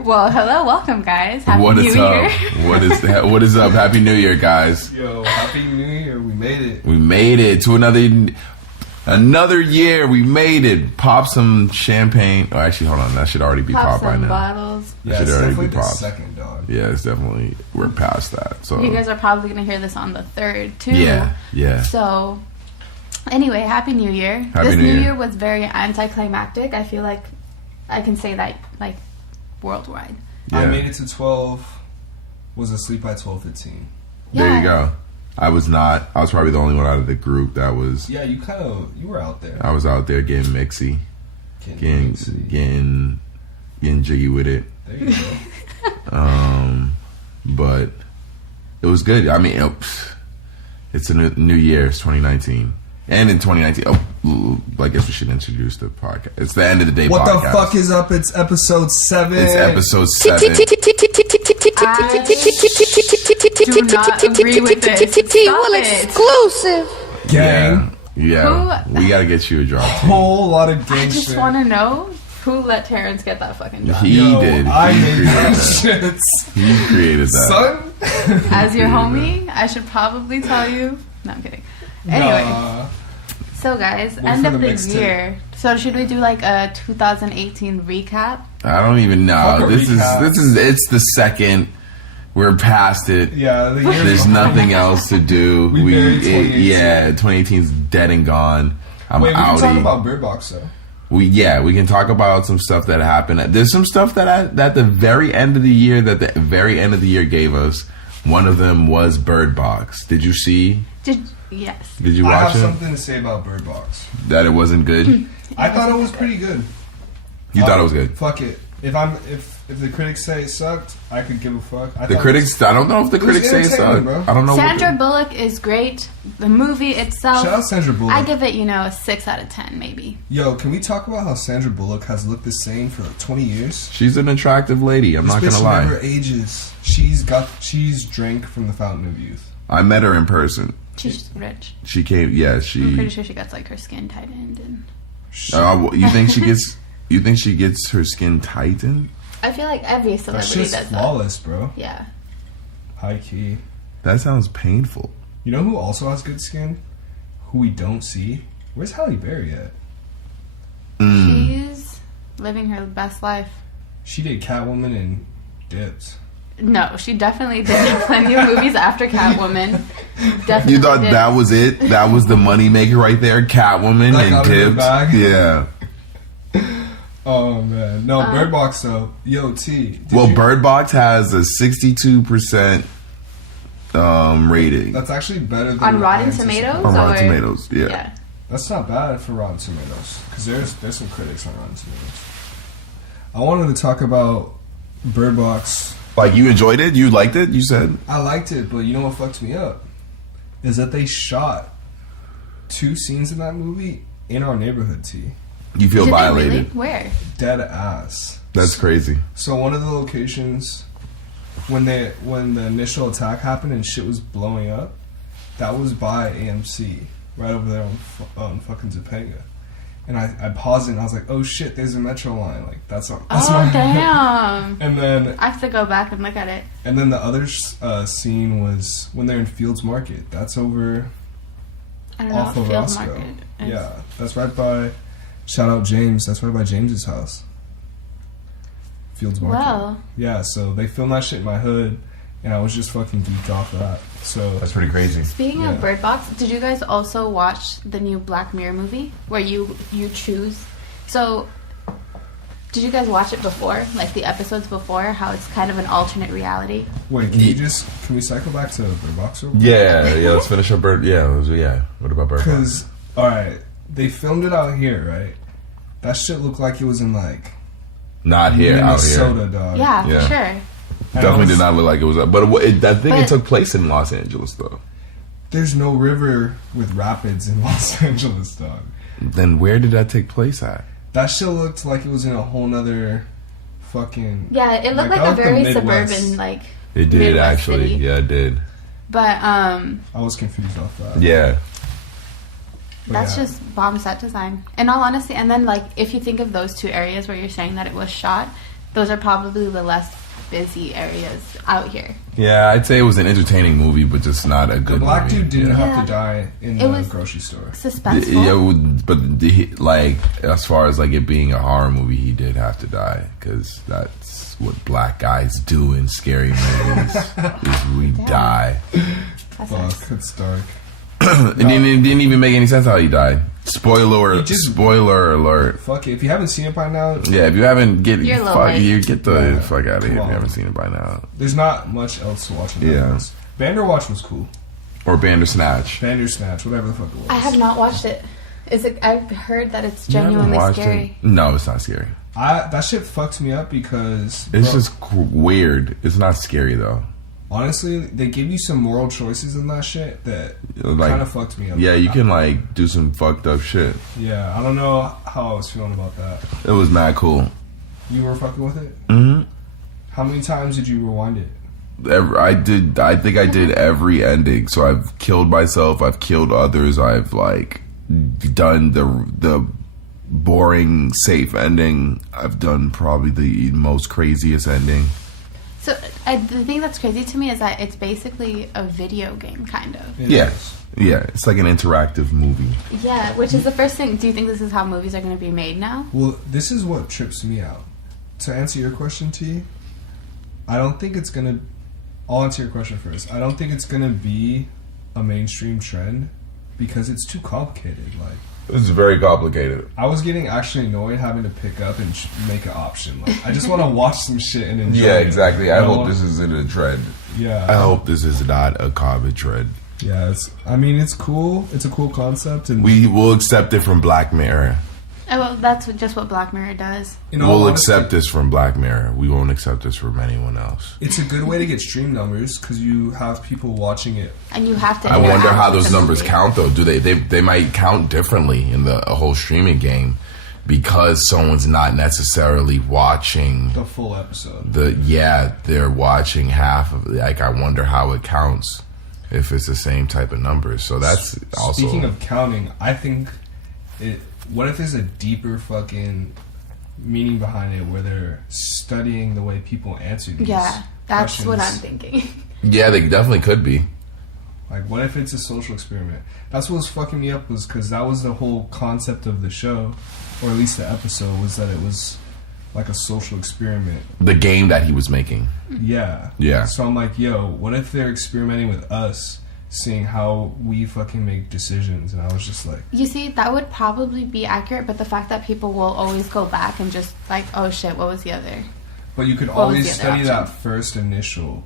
Well, hello, welcome, guys. Happy What New is Year. up? What is up? Happy New Year, guys. Yo, Happy New Year. We made it. We made it to another year. We made it. Pop some champagne. Oh, actually, hold on. That should already be Pop popped by some now. bottles. That Yeah, should it's already definitely be the popped. second, dog. Yeah, it's definitely, we're past that. So You guys are probably going to hear this on the 3rd, too. Yeah. So, anyway, Happy New Year. Happy This New New Year. Year was very anticlimactic. I feel like I can say that, like, worldwide. I Yeah. made it to 12. Was asleep by 12:15. There Yeah. you go. I was probably the only one out of the group that was. Yeah, you were out there. I was out there getting mixy, getting jiggy with it. There you go. But it was good. I mean, it's a new year. It's 2019. And in 2019, I guess we should introduce the podcast. It's the end of the day What podcast. the fuck is up? It's episode 7. It's episode 7. I do not agree with this. Stop it. Exclusive. Gang. Yeah. Who- We got to get you a job. Whole lot of gang I just shit. want to know who let Terrence get that fucking job. He Yo, did. I He made created that that. shit. He created that. Son? As your homie, I should probably tell you. No, I'm kidding. Anyway. Nah. So guys, Wait end for of the the mixtape. year. So should we do like a 2018 recap? I don't even know. Fuck a recap. It's the second. We're past it. Yeah, the year There's nothing else to do. We buried 2018. 2018's dead and gone. I'm Wait, we can outie. talk about Bird Box, though. We can talk about some stuff that happened. There's some stuff that the very end of the year gave us. One of them was Bird Box. Did you see? Yes. Did you I watch have it? something to say about Bird Box. That it wasn't good. I thought it was pretty good. You thought it was good. Fuck it. If the critics say it sucked, I could give a fuck. The critics. I don't know if the it was critics say it entertaining, sucked. bro. I don't know. Sandra Bullock is great. The movie itself, Shout out Sandra Bullock. I give it, a 6 out of 10 maybe. Yo, can we talk about how Sandra Bullock has looked the same for like 20 years? She's an attractive lady. I'm not This gonna bitch lie. never ages. She's drank from the fountain of youth. I met her in person. She's rich. She came. Yeah, I'm she. pretty sure she gets like her skin tightened, and You think she gets? You think she gets her skin tightened? I feel like every That celebrity shit's does flawless, bro. that. Yeah. High key. That sounds painful. You know who also has good skin? Who we don't see? Where's Halle Berry at? She's living her best life. She did Catwoman and Dips. No, she definitely did plenty of movies after Catwoman. Definitely You thought did. that was it? That was the moneymaker right there? Catwoman Like and out of her Tibbs? bag? Yeah. Oh man, no Bird Box though. Yo T. Well, Bird Box has a 62% rating. That's actually better than On what Rotten I anticipated. Tomatoes? On Rotten or- Tomatoes, yeah. Yeah. That's not bad for Rotten Tomatoes because there's some critics on Rotten Tomatoes. I wanted to talk about Bird Box. Like, you enjoyed it? You liked it? You said? I liked it, but you know what fucked me up is that they shot 2 scenes in that movie in our neighborhood. T. You feel Did they violated. really? Where? Dead ass. That's crazy. So one of the locations when the initial attack happened and shit was blowing up, that was by AMC right over there on fucking Topanga. And I paused it and I was like, oh shit, there's a metro line. Like that's Oh, my damn. And then I have to go back and look at it. the other scene was when they're in Fields Market. That's over I don't know off what of Field Roscoe. Market is. Yeah, that's right by. Shout out James. That's right by James's house. Fields Market. Well, Yeah, so they filmed that shit in my hood, and I was just fucking geeked off of that. So That's pretty crazy. speaking Yeah. of Bird Box, did you guys also watch the new Black Mirror movie where you choose? So, did you guys watch it before, like the episodes before? How it's kind of an alternate reality. wait, can we cycle back to Bird Box real quick? Yeah, let's finish up Bird. Yeah, What about Bird Box? Because all right, they filmed it out here, right? That shit looked like it was in like Not here, out Minnesota, here. dog. Yeah, Yeah. for sure. And I Definitely was- did not look like it was. But I think But- it took place in Los Angeles, though. There's no river with rapids in Los Angeles, dog. Then where did that take place at? That shit looked like it was in a whole nother fucking. Yeah, it looked like that a was the very Midwest. suburban, like. It did, Midwest actually. city. Yeah, it did. But I was confused off that. Yeah. But that's yeah. just bomb set design. In all honesty, and then like if you think of those two areas where you're saying that it was shot, those are probably the less busy areas out here. Yeah, I'd say it was an entertaining movie, but just not a The good black movie. dude didn't Yeah. have to die in It the was grocery store. Suspenseful. Yeah, but like as far as like it being a horror movie, he did have to die because that's what black guys do in scary movies. Is we die. That's Fuck, nice. it's dark. It didn't even make any sense how he died. Spoiler alert. Fuck it. If you haven't seen it by now, Yeah, if you haven't You're a little late. get the Yeah. fuck out of here if Come you on. haven't seen it by now. there's not much else to watch. In Yeah. Netflix. Bandersnatch was cool. Or Bandersnatch. Bandersnatch, whatever the fuck it was. I have not watched it. Is it? I've heard that it's You haven't genuinely watched scary. it? No, it's not scary. That shit fucked me up because It's bro, just weird. It's not scary though. honestly, they give you some moral choices in that shit that Like, kind of fucked me up. yeah, you can like do some fucked up shit. Yeah, I don't know how I was feeling about that. It was mad cool. You were fucking with it? hmm How many times did you rewind it? I think I did every ending. So I've killed myself. I've killed others. I've like done the boring safe ending. I've done probably the most craziest ending. So the thing that's crazy to me is that it's basically a video game, kind of. It Yeah. is. Yeah, it's like an interactive movie. Yeah, which is the first thing. Do you think this is how movies are going to be made now? Well, this is what trips me out. To answer your question, T, I don't think it's gonna. I'll answer your question first. I don't think it's gonna be a mainstream trend because it's too complicated. Like, It's very complicated. I was getting actually annoyed having to pick up and make an option. Like, I just want to watch some shit and enjoy. Yeah, it. exactly. I don't hope wanna- this isn't a trend. I Yeah, hope this is not a common trend. yeah. I mean, it's cool. It's a cool concept, and We will accept it from Black Mirror. Oh, well, that's just what Black Mirror does. in all We'll honesty, accept this from Black Mirror. We won't accept this from anyone else. It's a good way to get stream numbers because you have people watching it. And you have to I wonder interact how with those the numbers movie. count though. Do they might count differently in the whole streaming game because someone's not necessarily watching The full episode. they're watching half of like I wonder how it counts if it's the same type of numbers. So that's also Speaking of counting, I think it. What if there's a deeper fucking meaning behind it, where they're studying the way people answer these? Yeah, that's what I'm questions? thinking. yeah, they definitely could be. Like, what if it's a social experiment? That's what was fucking me up, was because that was the whole concept of the show, or at least the episode, was that it was like a social experiment. The game that he was making. Yeah. Yeah. So I'm like, yo, what if they're experimenting with us, seeing how we fucking make decisions? And I was just like, You see, that would probably be accurate, but the fact that people will always go back and just like, oh shit, what was the other? but you could What was always the other study that option? first initial.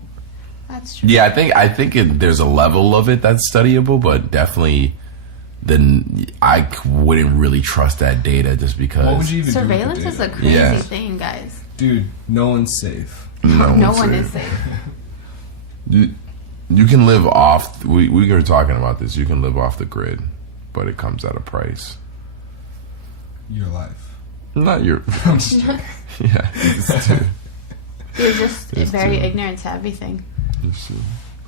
That's true. Yeah, I think there's a level of it that's studyable, but definitely then I wouldn't really trust that data just because What would you even Surveillance do with is the a data? crazy Yeah. thing, guys. Dude, no one's safe. No one's one safe. is safe. You can live off. We were talking about this. You can live off the grid, but it comes at a price. Your life. Not your. I'm just joking. Yeah. It's true. You're just It's very true. ignorant to everything. It's true.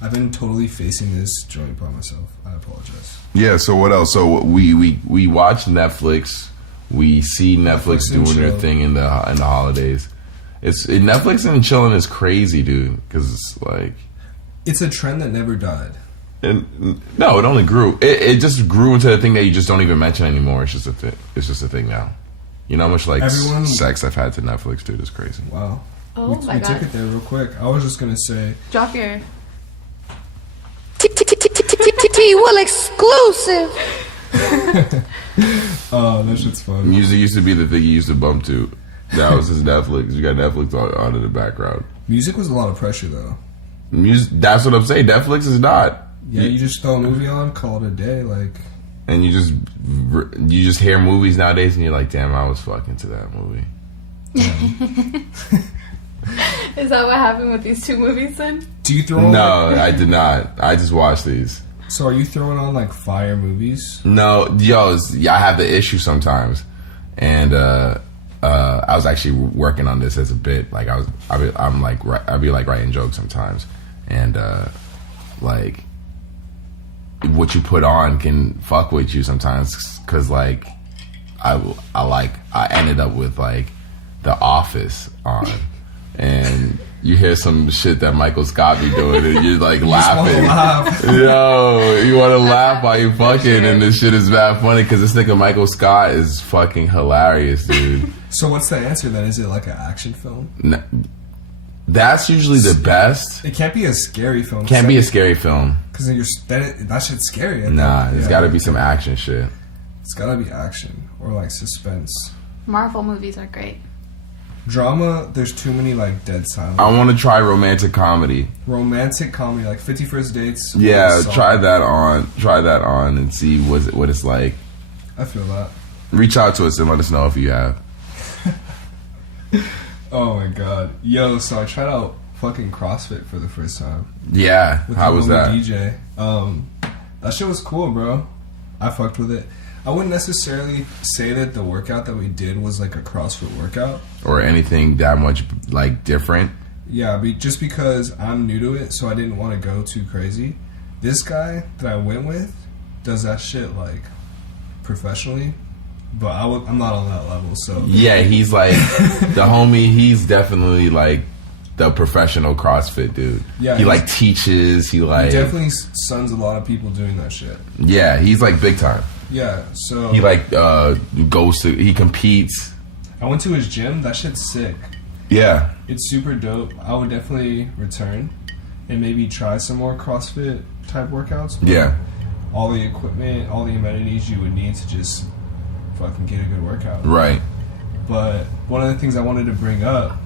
I've been totally facing this joint by myself. I apologize. Yeah. So what else? So we watch Netflix. We see Netflix and doing their chill. thing in the holidays. Netflix and chilling is crazy, dude. Because it's like. It's a trend that never died. And no, it only grew. It just grew into a thing that you just don't even mention anymore. It's just a thing. It's just a thing now. You know how much like Everyone- sex I've had to Netflix, dude. It's crazy. Wow. Oh we my took god. it there real quick. I was just gonna say, Drop your. TWILLEXCLUSIve. oh, that shit's fun. Music used to be the thing you used to bump to. Now it's just Netflix. You got Netflix on in the background. Music was a lot of pressure though. Music. That's what I'm saying. Netflix is not. Yeah, you just throw a movie on, call it a day. Like, And you just hear movies nowadays, and you're like, damn, I was fucking to that movie. Is that what happened with these two movies then? do you throw on? No, I did not. I just watched these. So are you throwing on like fire movies? No, I have the issue sometimes, and I was actually working on this as a bit. Like I'd be like writing jokes sometimes, and like what you put on can fuck with you sometimes, because like I ended up with like The Office on, and you hear some shit that Michael Scott be doing, and you're like laughing. Yo, you want to laugh while you fucking, and this shit is bad funny because this nigga Michael Scott is fucking hilarious, dude. So what's the answer then? Is it like an action film? That's usually the best. It can't be a scary film. Can't be a scary film. Because that shit's scary. Nah, there's got to be some action shit. It's got to be action or like suspense. Marvel movies are great. Drama, there's too many like dead silence. I want to try romantic comedy. Romantic comedy, like 50 First Dates. Yeah, try that on and see what it's like. I feel that. Reach out to us and let us know if you have. Oh my god. Yo, so I tried out fucking CrossFit for the first time. Yeah, how was that? DJ. That shit was cool, bro. I fucked with it. I wouldn't necessarily say that the workout that we did was like a CrossFit workout. Or anything that much like different. Yeah, just because I'm new to it, so I didn't want to go too crazy. This guy that I went with does that shit like professionally, but I'm not on that level. So yeah, he's like the homie. He's definitely like the professional CrossFit dude. Yeah, he like teaches. He definitely sons a lot of people doing that shit. Yeah, he's like big time. Yeah, so he like he competes. I went to his gym. That shit's sick. Yeah, it's super dope. I would definitely return and maybe try some more CrossFit type workouts. Yeah, all the equipment, all the amenities you would need to just fucking get a good workout. Right. But one of the things I wanted to bring up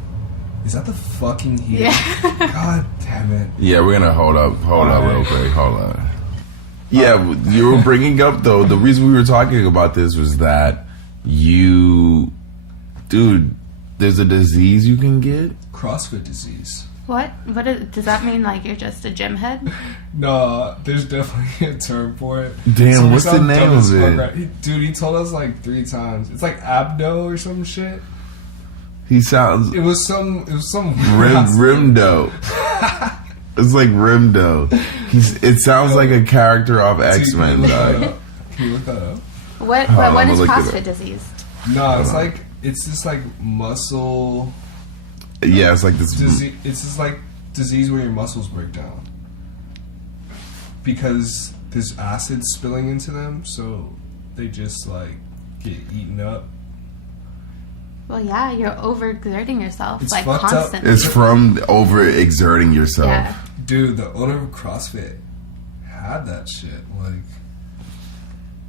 is that the fucking heat. Yeah. God damn it. Yeah, we're gonna hold up real quick. Hold on. Yeah, you were bringing up though. The reason we were talking about this was that dude, there's a disease you can get. CrossFit disease. What? Does that mean like you're just a gym head? No, there's definitely a term for it. Damn, what's the name of it? Right? Dude, he told us like 3 times. It's like abdo or some shit. He sounds. It was some. Rimdo. It's like Rimdo. It sounds like a character off X-Men. Can you look that up? What is CrossFit disease? No, it's just like muscle. Yeah, it's like this disease. It's just like disease where your muscles break down because there's acid spilling into them, so they just like get eaten up. Well, yeah, you're overexerting yourself. It's like constantly. It's from overexerting yourself. Yeah. Dude, the owner of CrossFit had that shit. Like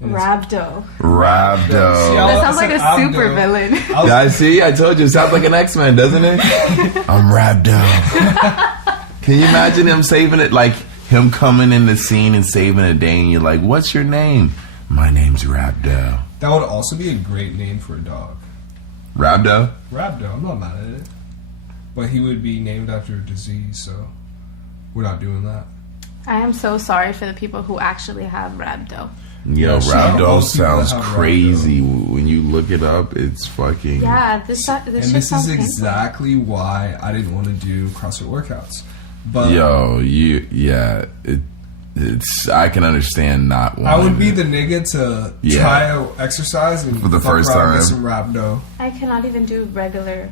Rabdo. That sounds like a super villain. I see. I told you, it sounds like an X-Men, doesn't it? I'm Rabdo. Can you imagine him saving it, like him coming in the scene and saving a day, and you're like, "What's your name?" My name's Rabdo. That would also be a great name for a dog. Rabdo. I'm not mad at it, but he would be named after a disease, so we're not doing that. I am so sorry for the people who actually have Rabdo. Yo, Rabdo sounds crazy. When you look it up, it's fucking... Yeah, this is exactly why I didn't want to do CrossFit workouts. But it's I can understand not wanting. I would be the nigga to try to exercise and for the first time get some Rabdo. I cannot even do regular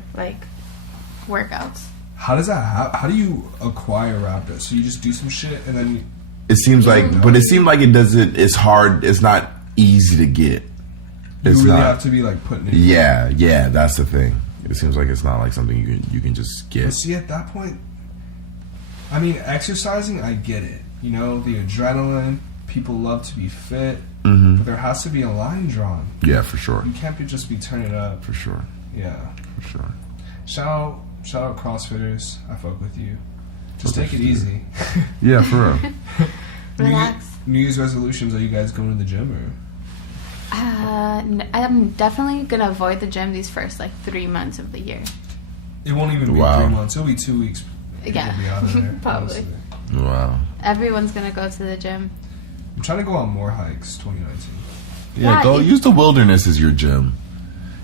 workouts. How does that happen? How do you acquire Rabdo? So you just do some shit and then... It seems but it seemed like it doesn't. It's hard. It's not easy to get. You really have to be like putting it. Yeah. That's the thing. It seems like it's not like something you can just get. But see, at that point, I mean, exercising, I get it. You know, the adrenaline. People love to be fit, but there has to be a line drawn. Yeah, for sure. You can't just be turning up. For sure. Yeah, for sure. Shout out CrossFitters. I fuck with you. Just take it easy. Yeah, for real. Relax. New Year's resolutions, are you guys going to the gym or? I'm definitely going to avoid the gym these first 3 months of the year. It won't even be 3 months. It'll be 2 weeks. Yeah, be out of there, probably. Honestly. Wow. Everyone's going to go to the gym. I'm trying to go on more hikes 2019. Yeah, go use the wilderness as your gym.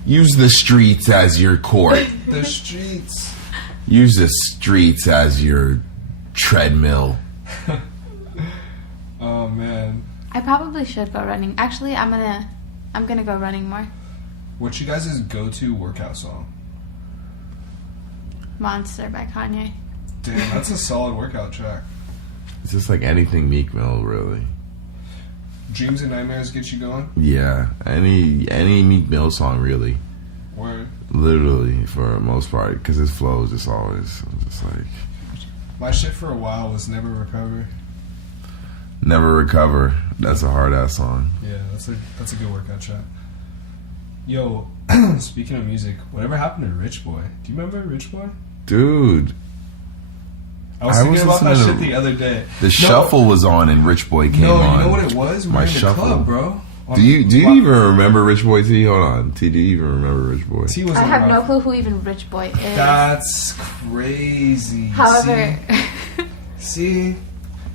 Use the streets as your court. The streets. Use the streets as your treadmill. Oh man. I probably should go running. Actually, I'm gonna go running more. What's you guys' go-to workout song? Monster by Kanye. Damn, that's a solid workout track. It's just like anything Meek Mill, really. Dreams and Nightmares get you going? Yeah, any Meek Mill song, really. Word. Literally, for the most part, because his flow is just always just like... My shit for a while was Never Recover. Never Recover. That's a hard-ass song. Yeah, that's a good workout track. Yo, speaking of music, whatever happened to Rich Boy? Do you remember Rich Boy? Dude. I was thinking about that shit the other day. The Shuffle was on and Rich Boy came on. No, you know what it was? We were in the club, bro. Do you even remember Rich Boy T? Hold on. T, do you even remember Rich Boy? T was I have no clue who even Rich Boy is. That's crazy. However... See?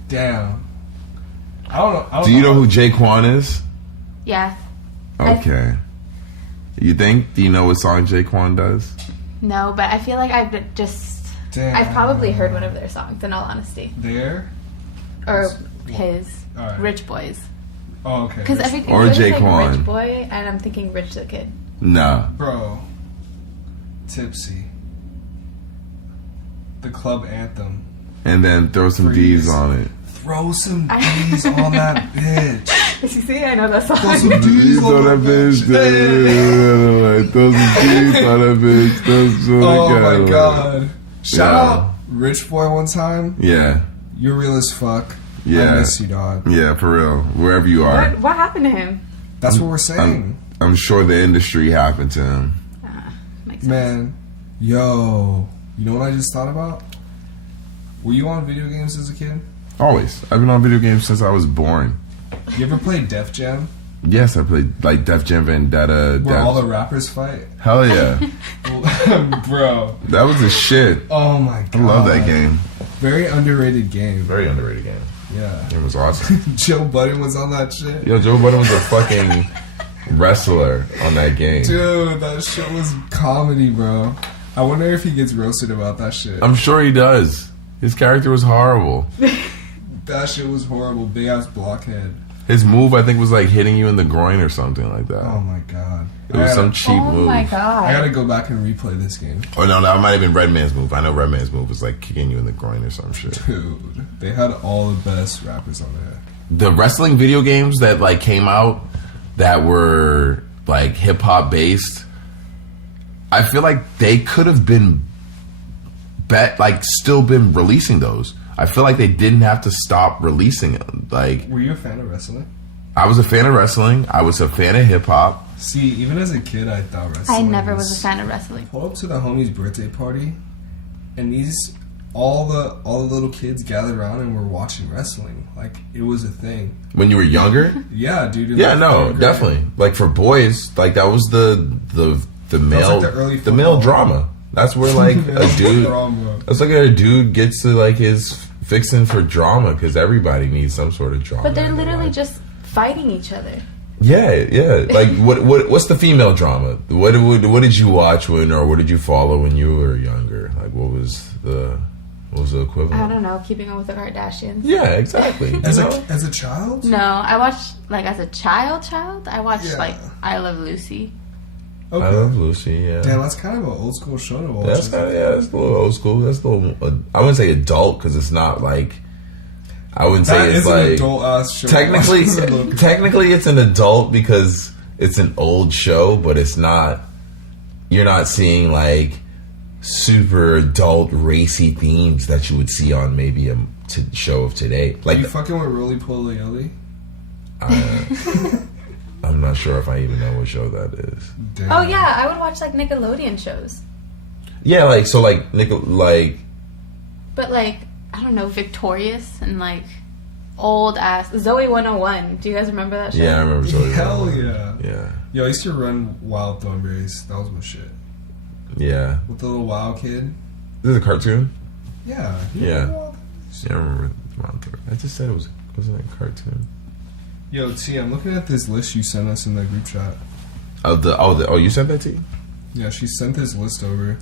Damn. I don't know. Do you know who Jaquan is? Yeah. Okay. You think? Do you know what song Jaquan does? No, but I feel like I've probably heard one of their songs, in all honesty. Their? Or his. Right. Rich Boys. Oh, okay. Because everything or is like Jaquan. Rich Boy, and I'm thinking Rich the Kid. No. Bro. Tipsy. The club anthem. And then throw some D's on it. Throw some D's on that bitch. You see, I know that song. Throw some D's on that bitch. Throw some D's on that bitch. Oh my god. Shout out Rich Boy one time. Yeah. You're real as fuck. Yeah. I miss you, dog. Yeah, for real. Wherever you are. What happened to him? That's what we're saying. I'm sure the industry happened to him. Makes sense. Man, yo. You know what I just thought about? Were you on video games as a kid? Always. I've been on video games since I was born. You ever played Def Jam? Yes, I played like Def Jam Vendetta. Where all the rappers fight? Hell yeah. Bro. That was the shit. Oh my god. I love that game. Very underrated game. Very underrated game. Yeah. It was awesome. Joe Budden was on that shit. Yo, Joe Budden was a fucking wrestler on that game. Dude, that shit was comedy, bro. I wonder if he gets roasted about that shit. I'm sure he does. His character was horrible. That shit was horrible. Big ass blockhead. His move, I think, was like hitting you in the groin or something like that. Oh my god. It was some cheap move. Oh my god. I gotta go back and replay this game. Oh no, that might have been Redman's move. I know Redman's move was like kicking you in the groin or some shit. Dude, they had all the best rappers on there. The wrestling video games that like came out that were like hip hop based, I feel like they could have been still been releasing those. I feel like they didn't have to stop releasing it. Like, were you a fan of wrestling? I was a fan of wrestling. I was a fan of hip hop. See, even as a kid, I thought wrestling. I never was a fan of wrestling. Pull up to the homie's birthday party, and all the little kids gathered around and were watching wrestling. Like it was a thing. When you were younger? Yeah, dude. Yeah, no, definitely. Like for boys, like that was the male like the male drama. That's where like a dude. That's like a dude gets to like his fixing for drama because everybody needs some sort of drama. But they're literally just fighting each other. Yeah. Like what's the female drama? What did you watch what did you follow when you were younger? Like what was the equivalent? I don't know. Keeping Up with the Kardashians. Yeah, exactly. As a child? No, I watched like as a child. I watched like I Love Lucy. Okay. I Love Lucy. Yeah. Damn, that's kind of an old school show to watch. That's kind of that's a little old school. That's a little. I wouldn't say adult because it's not like. I wouldn't say it's like an adult ass show. Technically, it's an adult because it's an old show, but it's not. You're not seeing like super adult racy themes that you would see on maybe a show of today. Like are you fucking with Roly Poly Oly? I'm not sure if I even know what show that is. Damn. Oh yeah, I would watch like Nickelodeon shows. Yeah, But like I don't know, Victorious and like old ass Zoe 101. Do you guys remember that show? Yeah, I remember Zoe. Hell yeah. Yeah. Yo, I used to run Wild Thornberries. That was my shit. Yeah. With the little wild kid. This is a cartoon? Yeah. Yeah, I remember. I just said wasn't it a cartoon? Yo, T, I'm looking at this list you sent us in the group chat. You sent that to you? Yeah, she sent this list over.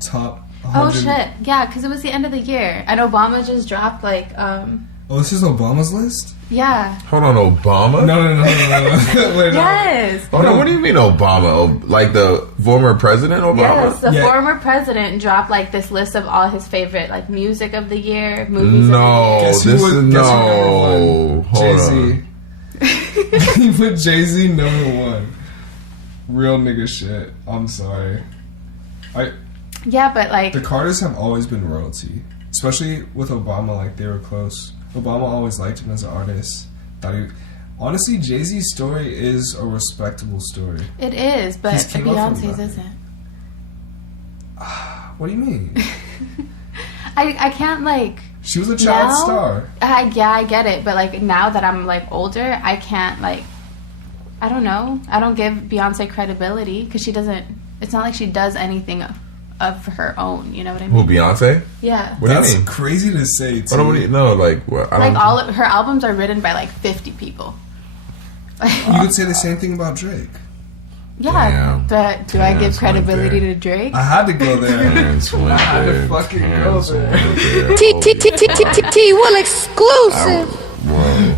Top 100. Oh shit! Yeah, because it was the end of the year, and Obama just dropped like Oh, this is Obama's list? Yeah. Hold on, Obama? No. Wait, no. Yes. Hold on, what do you mean Obama? Like the former president Obama? Yes, the Yeah. former president dropped like this list of all his favorite like music of the year, movies No, of the year. Guess who this was- is guess who no. number one? Hold Jay-Z. on. He put Jay-Z number one. Real nigga shit. I'm sorry. Yeah, but like The Carters have always been royalty. Especially with Obama, like they were close. Obama always liked him as an artist. Honestly, Jay-Z's story is a respectable story. it is, but He's came up from Beyonce's nothing. isn't. What do you mean? I can't like She was a child now, star. yeah, I get it, but like now that I'm like older, I can't like I don't know. I don't give Beyonce credibility because she doesn't. It's not like she does anything of her own. You know what I mean? Who, Beyonce? Yeah. What do That's you mean? crazy to say, too. What do you know? Like, what? I Like don't, all of her albums are written by like 50 people. You could say the same thing about Drake. Yeah, Damn. but do I Damn, give it's right credibility there. to Drake? I had to go there. Hands went I had to there. fucking go Hands there. went there. Will exclusive. Whoa.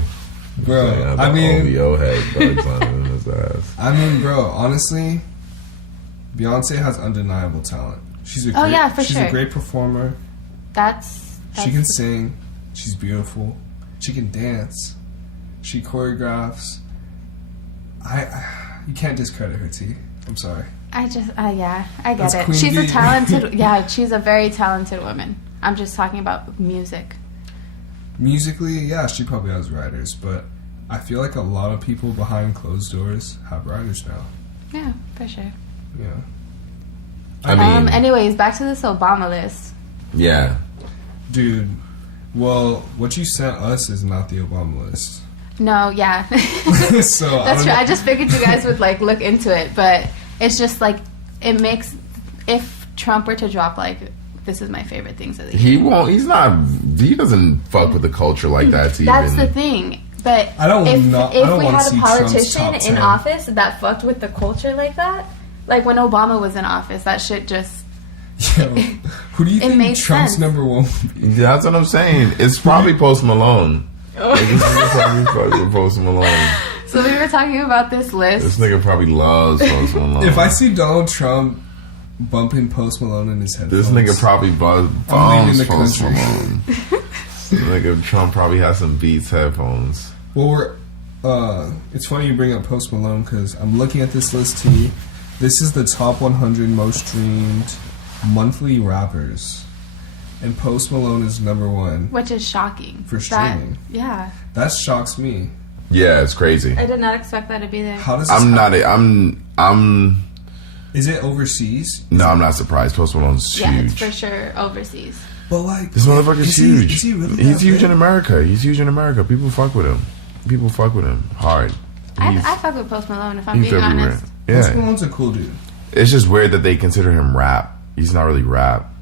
Bro, I mean, OVO had bugs on his ass. bro, honestly, Beyonce has undeniable talent. She's a Oh, great, yeah, for she's sure. a great performer. That's She can sing. She's beautiful. She can dance. She choreographs. You can't discredit her, T. I'm sorry. I just yeah, I get That's it. Queen She's a Bee. talented she's a very talented woman. I'm just talking about music. Musically, yeah, she probably has writers, but I feel like a lot of people behind closed doors have writers now. Yeah, for sure. Yeah. I mean, Anyways, back to this Obama list. yeah. Dude, well, what you sent us is not the Obama list. No, yeah. So That's true. know. I just figured you guys would like look into it, but it's just like it makes if Trump were to drop like this is my favorite things of the year. He won't. He's not. He doesn't fuck with the culture like that. To That's even, the thing. But I don't if wanna we had see a Trump's politician top in 10. office that fucked with the culture like that, like when Obama was in office, that shit just Yo, who do you It think made Trump's sense. number one would be? That's what I'm saying. It's probably Post Malone. Like, it's probably fucking Post Malone. So we were talking about this This list. nigga probably loves Post Malone. If I see Donald Trump bumping Post Malone in his headphones, This nigga probably I'm leaving bums the Post country. Malone. This nigga Trump probably has some Beats headphones. Well, it's funny you bring up Post Malone because I'm looking at this list too. This is the top 100 most streamed monthly rappers, and Post Malone is number one. Which is shocking. For streaming. Yeah. That shocks me. Yeah, it's crazy. I did not expect that to be there. How does this I'm not. happen? I'm. Is it overseas? No, I'm not surprised. Post Malone's Yeah, it's huge. for sure overseas. But like, This motherfucker's is he- huge. is he really He's that huge big? in America. He's huge in America. People fuck with him. People fuck with him hard. He's, I fuck with Post Malone if I'm he's being everywhere. honest. Post Yeah, Malone's a cool dude. it's just weird that they consider him rap. He's not really rap.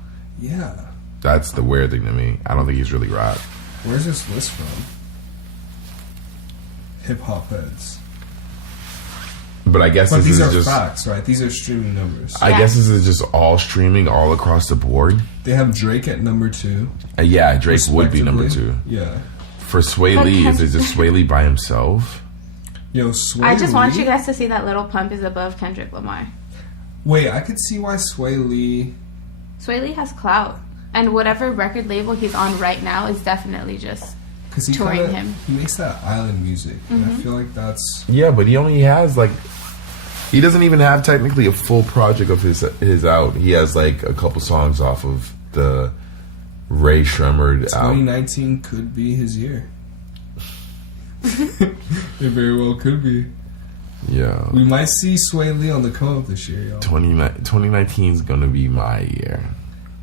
Yeah. That's the weird thing to me. I don't think he's really rap. Where's this list from? Hip hop heads. But I guess But this these is are just. facts, right? These are streaming numbers. I Yeah. guess this is just all streaming all across the board. They have Drake at number 2. Yeah, Drake would be number 2. respectively. Yeah. For Sway But Lee, is Ken- it just Sway Lee by himself? Yo, Sway I just want Lee- you guys to see that Little Pump is above Kendrick Lamar. Wait, I could see why Sway Lee. Sway Lee has clout. And whatever record label he's on right now is definitely just Because he Touring kinda, him. Mm-hmm. He makes that island music. And I feel like that's. Yeah, but he only has like. He doesn't even have technically a full project of his out. He has like a couple songs off of the Ray Shremmerd album. 2019 could be his year. It very well could be. Yeah. We might see Sway Lee on the come up this year, y'all. 2019 is gonna be my year.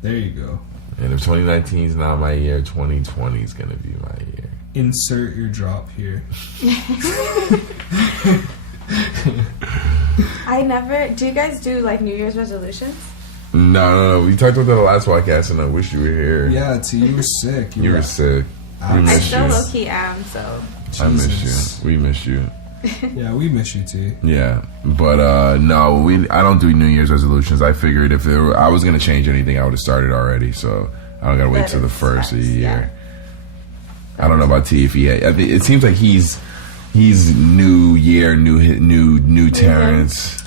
There you go. And if 2019 is not my year, 2020 is gonna be my year. Insert your drop here. I never. Do you guys do like New Year's resolutions? No. We talked about that the last podcast, and I wish you were here. Yeah, T, you were sick. You were sick. We I I miss still you. low key am. So I miss Jesus. you. We miss you. Yeah, we miss you, T. Yeah, but no, I don't do New Year's resolutions. I figured if I was gonna change anything, I would have started already. So I don't gotta wait But till the it first of the sucks, year. I don't know about T if he. I mean, it seems like he's new year, new Terrence.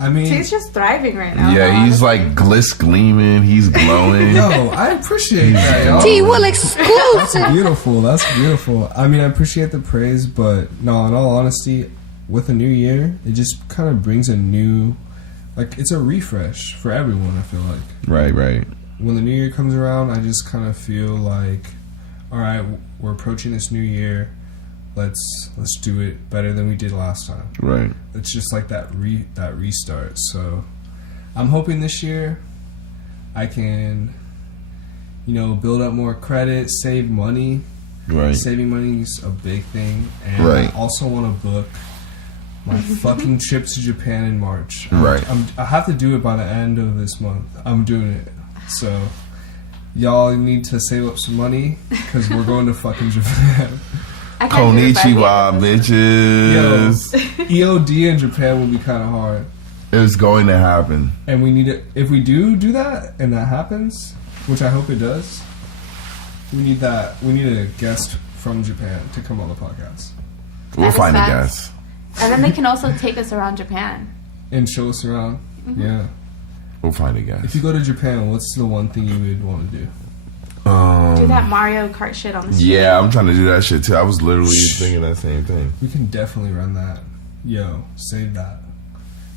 I mean, T's just thriving right now. Yeah, he's like gleaming. He's glowing. No, I appreciate that, y'all. TWILLEXCLUSIVE. That's beautiful. I mean, I appreciate the praise, but no, in all honesty, with a new year, it just kind of brings a new, like, it's a refresh for everyone, I feel like. Right. When the new year comes around, I just kind of feel like, all right, we're approaching this new year. Let's do it better than we did last time. Right. It's just like that restart. So I'm hoping this year I can, build up more credit, save money. Right. Saving money is a big thing. And Right. I also want to book my fucking trip to Japan in March. Right. I have to do it by the end of this month. I'm doing it. So y'all need to save up some money because we're going to fucking Japan. Konnichiwa, bitches. Yo, EOD in Japan will be kind of hard. It's going to happen. And we need it. If we do that and that happens, which I hope it does, we need a guest from Japan to come on the podcast. We'll find a facts. guest. And then they can also take us around Japan. And show us around. Mm-hmm. Yeah. We'll find a guest. If you go to Japan, what's the one thing you would want to do? Do that Mario Kart shit on the street. Yeah, I'm trying to do that shit too. I was literally thinking that same thing. We can definitely run that. Yo, save that.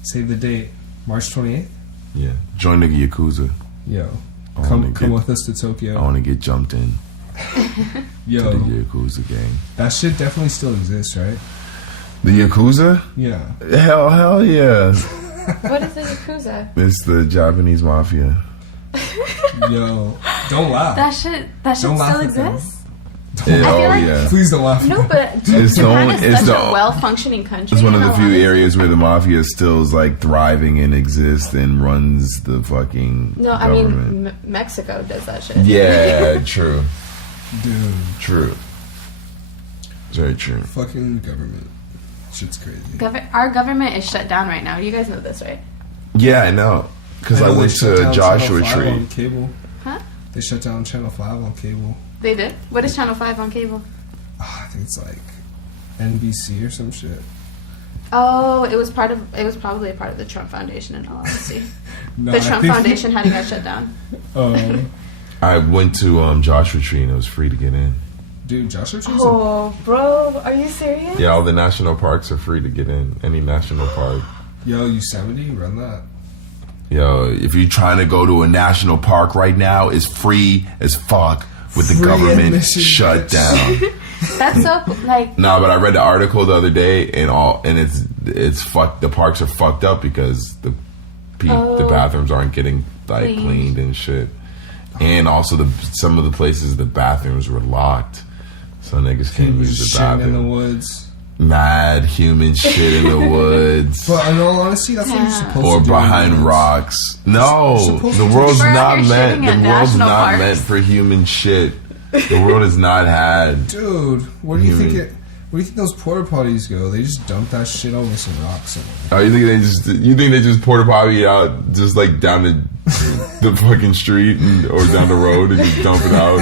Save the date. March 28th? Yeah. Join the Yakuza. Yo. I Come wanna with us to Tokyo. I want to get jumped in Yo, to the Yakuza gang. that shit definitely still exists, right? The Yakuza? Yeah. Hell yeah. What is the Yakuza? It's the Japanese mafia. Yo, don't laugh. That shit Don't laugh still at them. exists? Yeah, I feel oh like- yeah. Please don't laugh. No, but It's Japan the- is it's such the- a well-functioning country. It's one of in the all few honesty. areas where the mafia still is like thriving and exists and runs the fucking No, I government. mean Mexico does that shit. Yeah, true. Dude, True. Very true. fucking government. Shit's crazy. Our government is shut down right now. You guys know this, right? Yeah, I know. Because I know they went shut to down Joshua Channel 5 Tree. on cable. Huh? They shut down Channel 5 on cable. They did. What is Channel 5 on cable? I think it's like NBC or some shit. Oh, it was probably a part of the Trump Foundation. In all honesty, No, the I Trump think- Foundation had to get shut down. I went to Joshua Tree and it was free to get in. Dude, Joshua Tree's Oh, bro, are you serious? Yeah, all the national parks are free to get in. Any national park. Yo, Yosemite, run that. Yo, if you're trying to go to a national park right now, it's free as fuck with the Free government admission, shut bitch. down. That's so like. No, but I read the article the other day, and it's fucked. The parks are fucked up because the bathrooms aren't getting like cleaned and shit, and also some of the places the bathrooms were locked, so niggas can't use the Shitting in the bathroom. woods. Mad human shit in the woods. But in all honesty, that's what you're supposed Or to do. behind in the woods. rocks. No, You're supposed the to world's Bro, not you're meant. shitting at The world's national not parks. meant for human shit. The world is not had. Dude, where do you Human. think it? Where do you think those porta potties go? They just dump that shit over some rocks somewhere. Oh, you think they just porta potty out just like down the fucking street or down the road and just dump it out?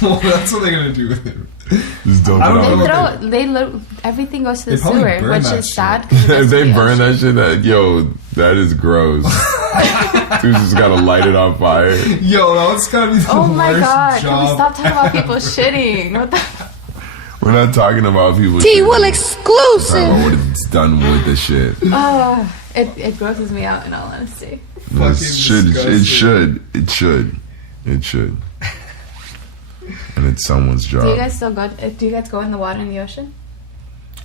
Well, that's what they're gonna do with it. Just dump I it don't out. know. Everything goes to They the probably sewer, burn which that is shit. sad. 'cause it goes If to they the burn ocean. that shit, that is gross. Dude just gotta light it on fire. Yo, that's gotta be the Oh my worst god! job. Can we stop talking about people shitting? What the? We're not talking about people. T will Talking exclusive. about what it's done with the shit. It grosses me out. In all honesty, Fucking It should. And it's someone's job. do you guys still go? Do you guys go in the water in the ocean?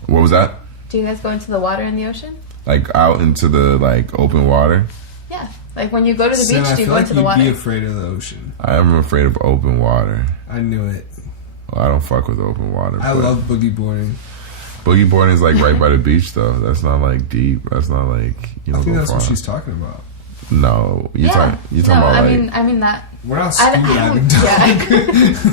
What was that? Do you guys go into the water in the ocean? Like out into the like open water? Yeah, like when you go to the Sam, beach, I do you feel go like into the you'd be water? afraid of the ocean. I am afraid of open water. I knew it. Well, I don't fuck with open water. I but love boogie boarding. boogie boarding is like right by the beach though. That's not like deep. That's not like you I know think go that's what far. she's talking about. No, you talking no, about I like mean that. We're not I scuba diving.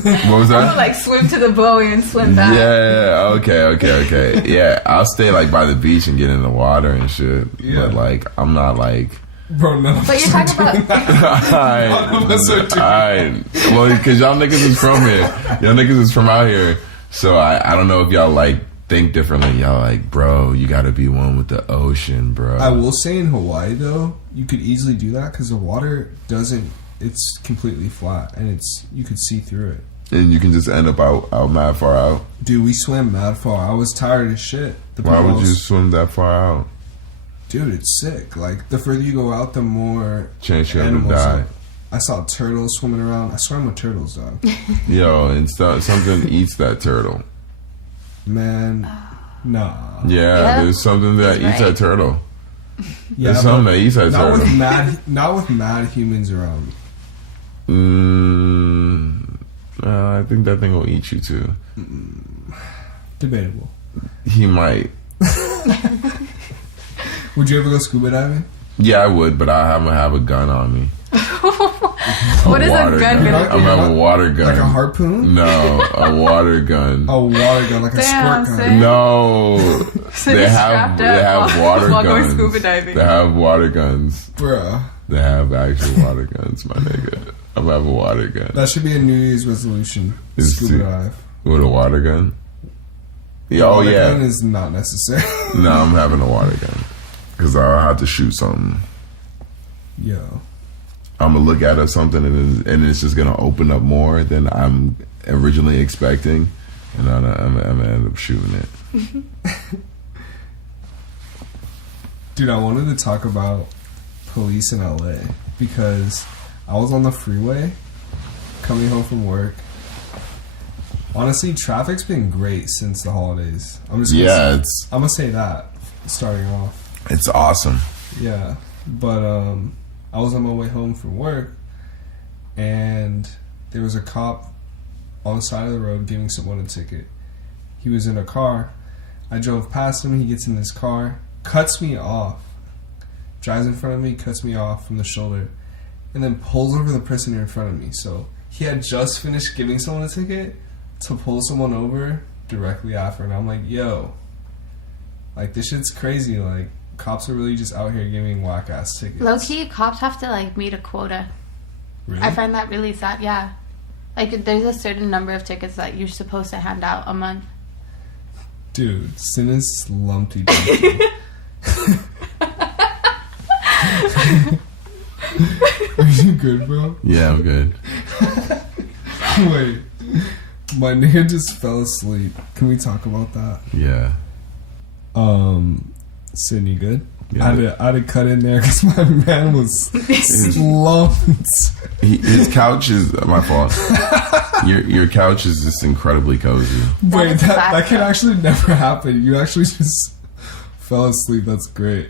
yeah. what was I that? would like swim to the buoy and swim back. Yeah, okay. Yeah, I'll stay like by the beach and get in the water and shit. Yeah. But like I'm not like Bro, no. But you're talking about. Alright. Well, because y'all niggas is from here. Y'all niggas is from out here. So I don't know if y'all like think differently. Y'all like, bro, you gotta be one with the ocean, bro. I will say in Hawaii though, you could easily do that because the water doesn't. It's completely flat and you could see through it. And you can just end up out mad far out. Dude, we swam mad far. I was tired as shit. Why would you swim that far out? Dude, it's sick. Like, the further you go out, the more chance you have to die. I saw turtles swimming around. I swam with turtles, dog. Yo, and something eats that turtle. Man, nah. Yeah, there's something that eats that turtle. Yeah, there's something that eats that turtle. Not with mad humans around. I think that thing will eat you too. Debatable. He might. Would you ever go scuba diving? Yeah, I would, but I have a gun on me. What is a gun gonna do? I'm gonna have a water gun. Like a harpoon? No, a water gun. A water gun, like a squirt gun. Sam. No, So they have water while guns. going scuba diving. They have water guns. Bruh. They have actual water guns, my nigga. I'm gonna have a water gun. That should be a New Year's resolution. Scuba dive. With a water gun? Yeah, oh water yeah. Gun is not necessary. No, I'm having a water gun. Because I'll have to shoot something. Yo. I'm going to look at something and it's just going to open up more than I'm originally expecting. And I'm going to end up shooting it. Dude, I wanted to talk about police in LA because I was on the freeway coming home from work. Honestly, traffic's been great since the holidays. I'm gonna say that starting off. It's awesome. Yeah, but I was on my way home from work, and there was a cop on the side of the road giving someone a ticket. He was in a car. I drove past him. He gets in his car, cuts me off, drives in front of me, cuts me off from the shoulder, and then pulls over the person in front of me. So he had just finished giving someone a ticket to pull someone over directly after, and I'm like, yo, like, this shit's crazy. Like, cops are really just out here giving whack ass tickets. Low key, cops have to like meet a quota. Really? I find that really sad. Yeah, like there's a certain number of tickets that you're supposed to hand out a month. Dude, sin is lumpy. Are you good, bro? Yeah, I'm good. Wait, my nigga just fell asleep. Can we talk about that? Yeah. Sydney, good? Yeah. I had to cut in there because my man was slumped. His couch is my fault. Your couch is just incredibly cozy. Wait, that can actually never happen. You actually just fell asleep. That's great.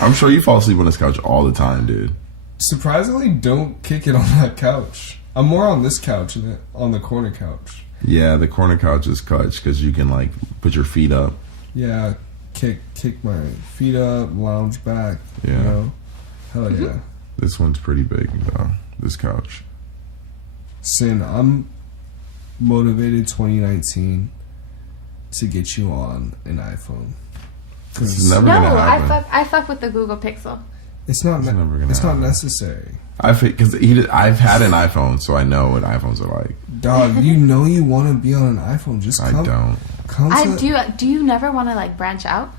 I'm sure you fall asleep on this couch all the time, dude. Surprisingly, don't kick it on that couch. I'm more on this couch than on the corner couch. Yeah, the corner couch is clutch because you can like put your feet up. Yeah, kick my feet up, lounge back. Yeah. You know? Hell yeah. This one's pretty big, though. This couch. Sin, I'm motivated 2019 to get you on an iPhone. It's never gonna happen. I fuck with the Google Pixel. It's not. It's never gonna It's not happen. necessary. Because I've had an iPhone, so I know what iPhones are like. Dog, you know you want to be on an iPhone. Just come. I don't. Come to, Do you never want to like branch out?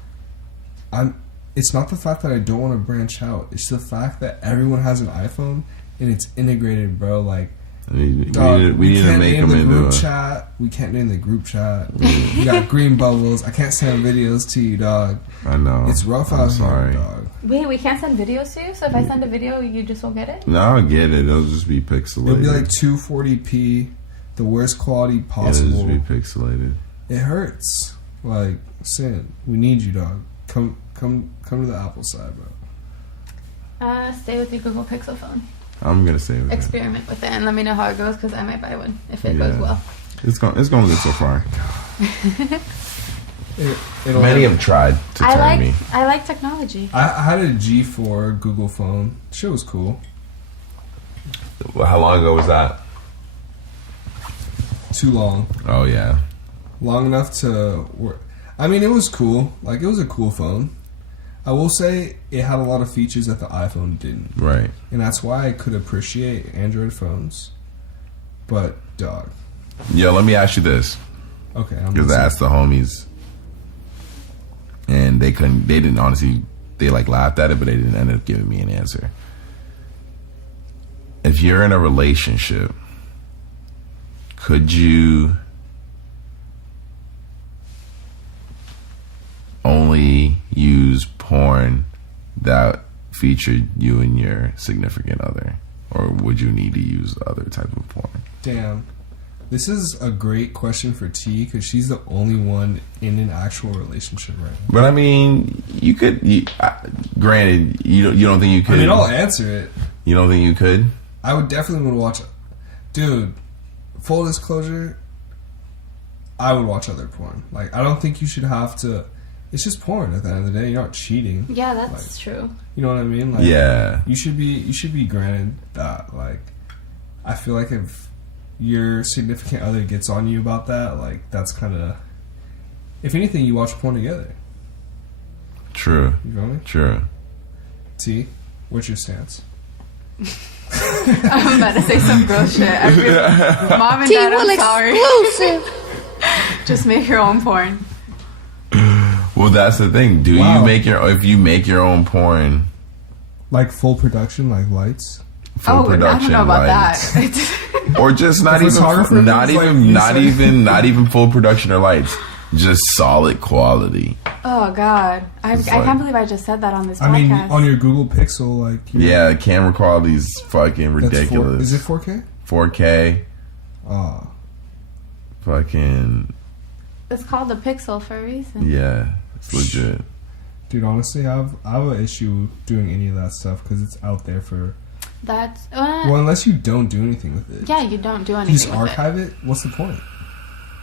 It's not the fact that I don't want to branch out. It's the fact that everyone has an iPhone and it's integrated, bro. Like, We need dog, we to can't make name them the into group a... chat. We can't name the group chat. We got green bubbles. I can't send videos to you, dog. I know. It's rough I'm out sorry. here, dog. Wait, we can't send videos to you? So if I send a video, you just won't get it? No, I'll get it. It'll just be pixelated. It'll be like 240p, the worst quality It'll possible. just be pixelated. It hurts. Like, Sin, we need you, dog. Come to the Apple side, bro. Stay with your Google Pixel phone. I'm gonna say with it. Experiment with it and let me know how it goes because I might buy one if it goes well. It's going good so far. It'll Many have tried to turn me. I like technology. I had a G4 Google phone. Shit was cool. How long ago was that? Too long. Oh yeah. Long enough to work. I mean, it was cool. Like, it was a cool phone. I will say it had a lot of features that the iPhone didn't. Right. And that's why I could appreciate Android phones. But, dog. Yo, let me ask you this. Okay. Because I asked the homies, and they didn't honestly, they like laughed at it, but they didn't end up giving me an answer. If you're in a relationship, could you only use porn that featured you and your significant other? Or would you need to use other type of porn? Damn. This is a great question for T, because she's the only one in an actual relationship right now. But I mean, you could. Granted, you don't think you could. I mean, I'll answer it. You don't think you could? I would definitely want to watch it. Dude, full disclosure, I would watch other porn. Like, I don't think you should have to. It's just porn at the end of the day. You're not cheating. Yeah, that's true. You know what I mean? Like, yeah. You should be granted that. Like, I feel like if your significant other gets on you about that, like, that's kind of. If anything, you watch porn together. True. You feel me? True. T, what's your stance? I'm about to say some gross shit. Mom and Dad, I'm sorry. Exclusive. Just make your own porn. Well, that's the thing. If you make your own porn, like full production, like lights? Full production, I don't know about lights. that. Or just not even full production or lights. Just solid quality. Oh God, I can't believe I just said that on this podcast. I mean, on your Google Pixel, like yeah, camera quality's fucking ridiculous. Is it 4K? 4K. Oh, fucking. It's called a Pixel for a reason. Yeah, it's legit. Dude, honestly, I have an issue doing any of that stuff because it's out there for. That's well, unless you don't do anything with it. Yeah, you don't do anything. You just with archive it. What's the point?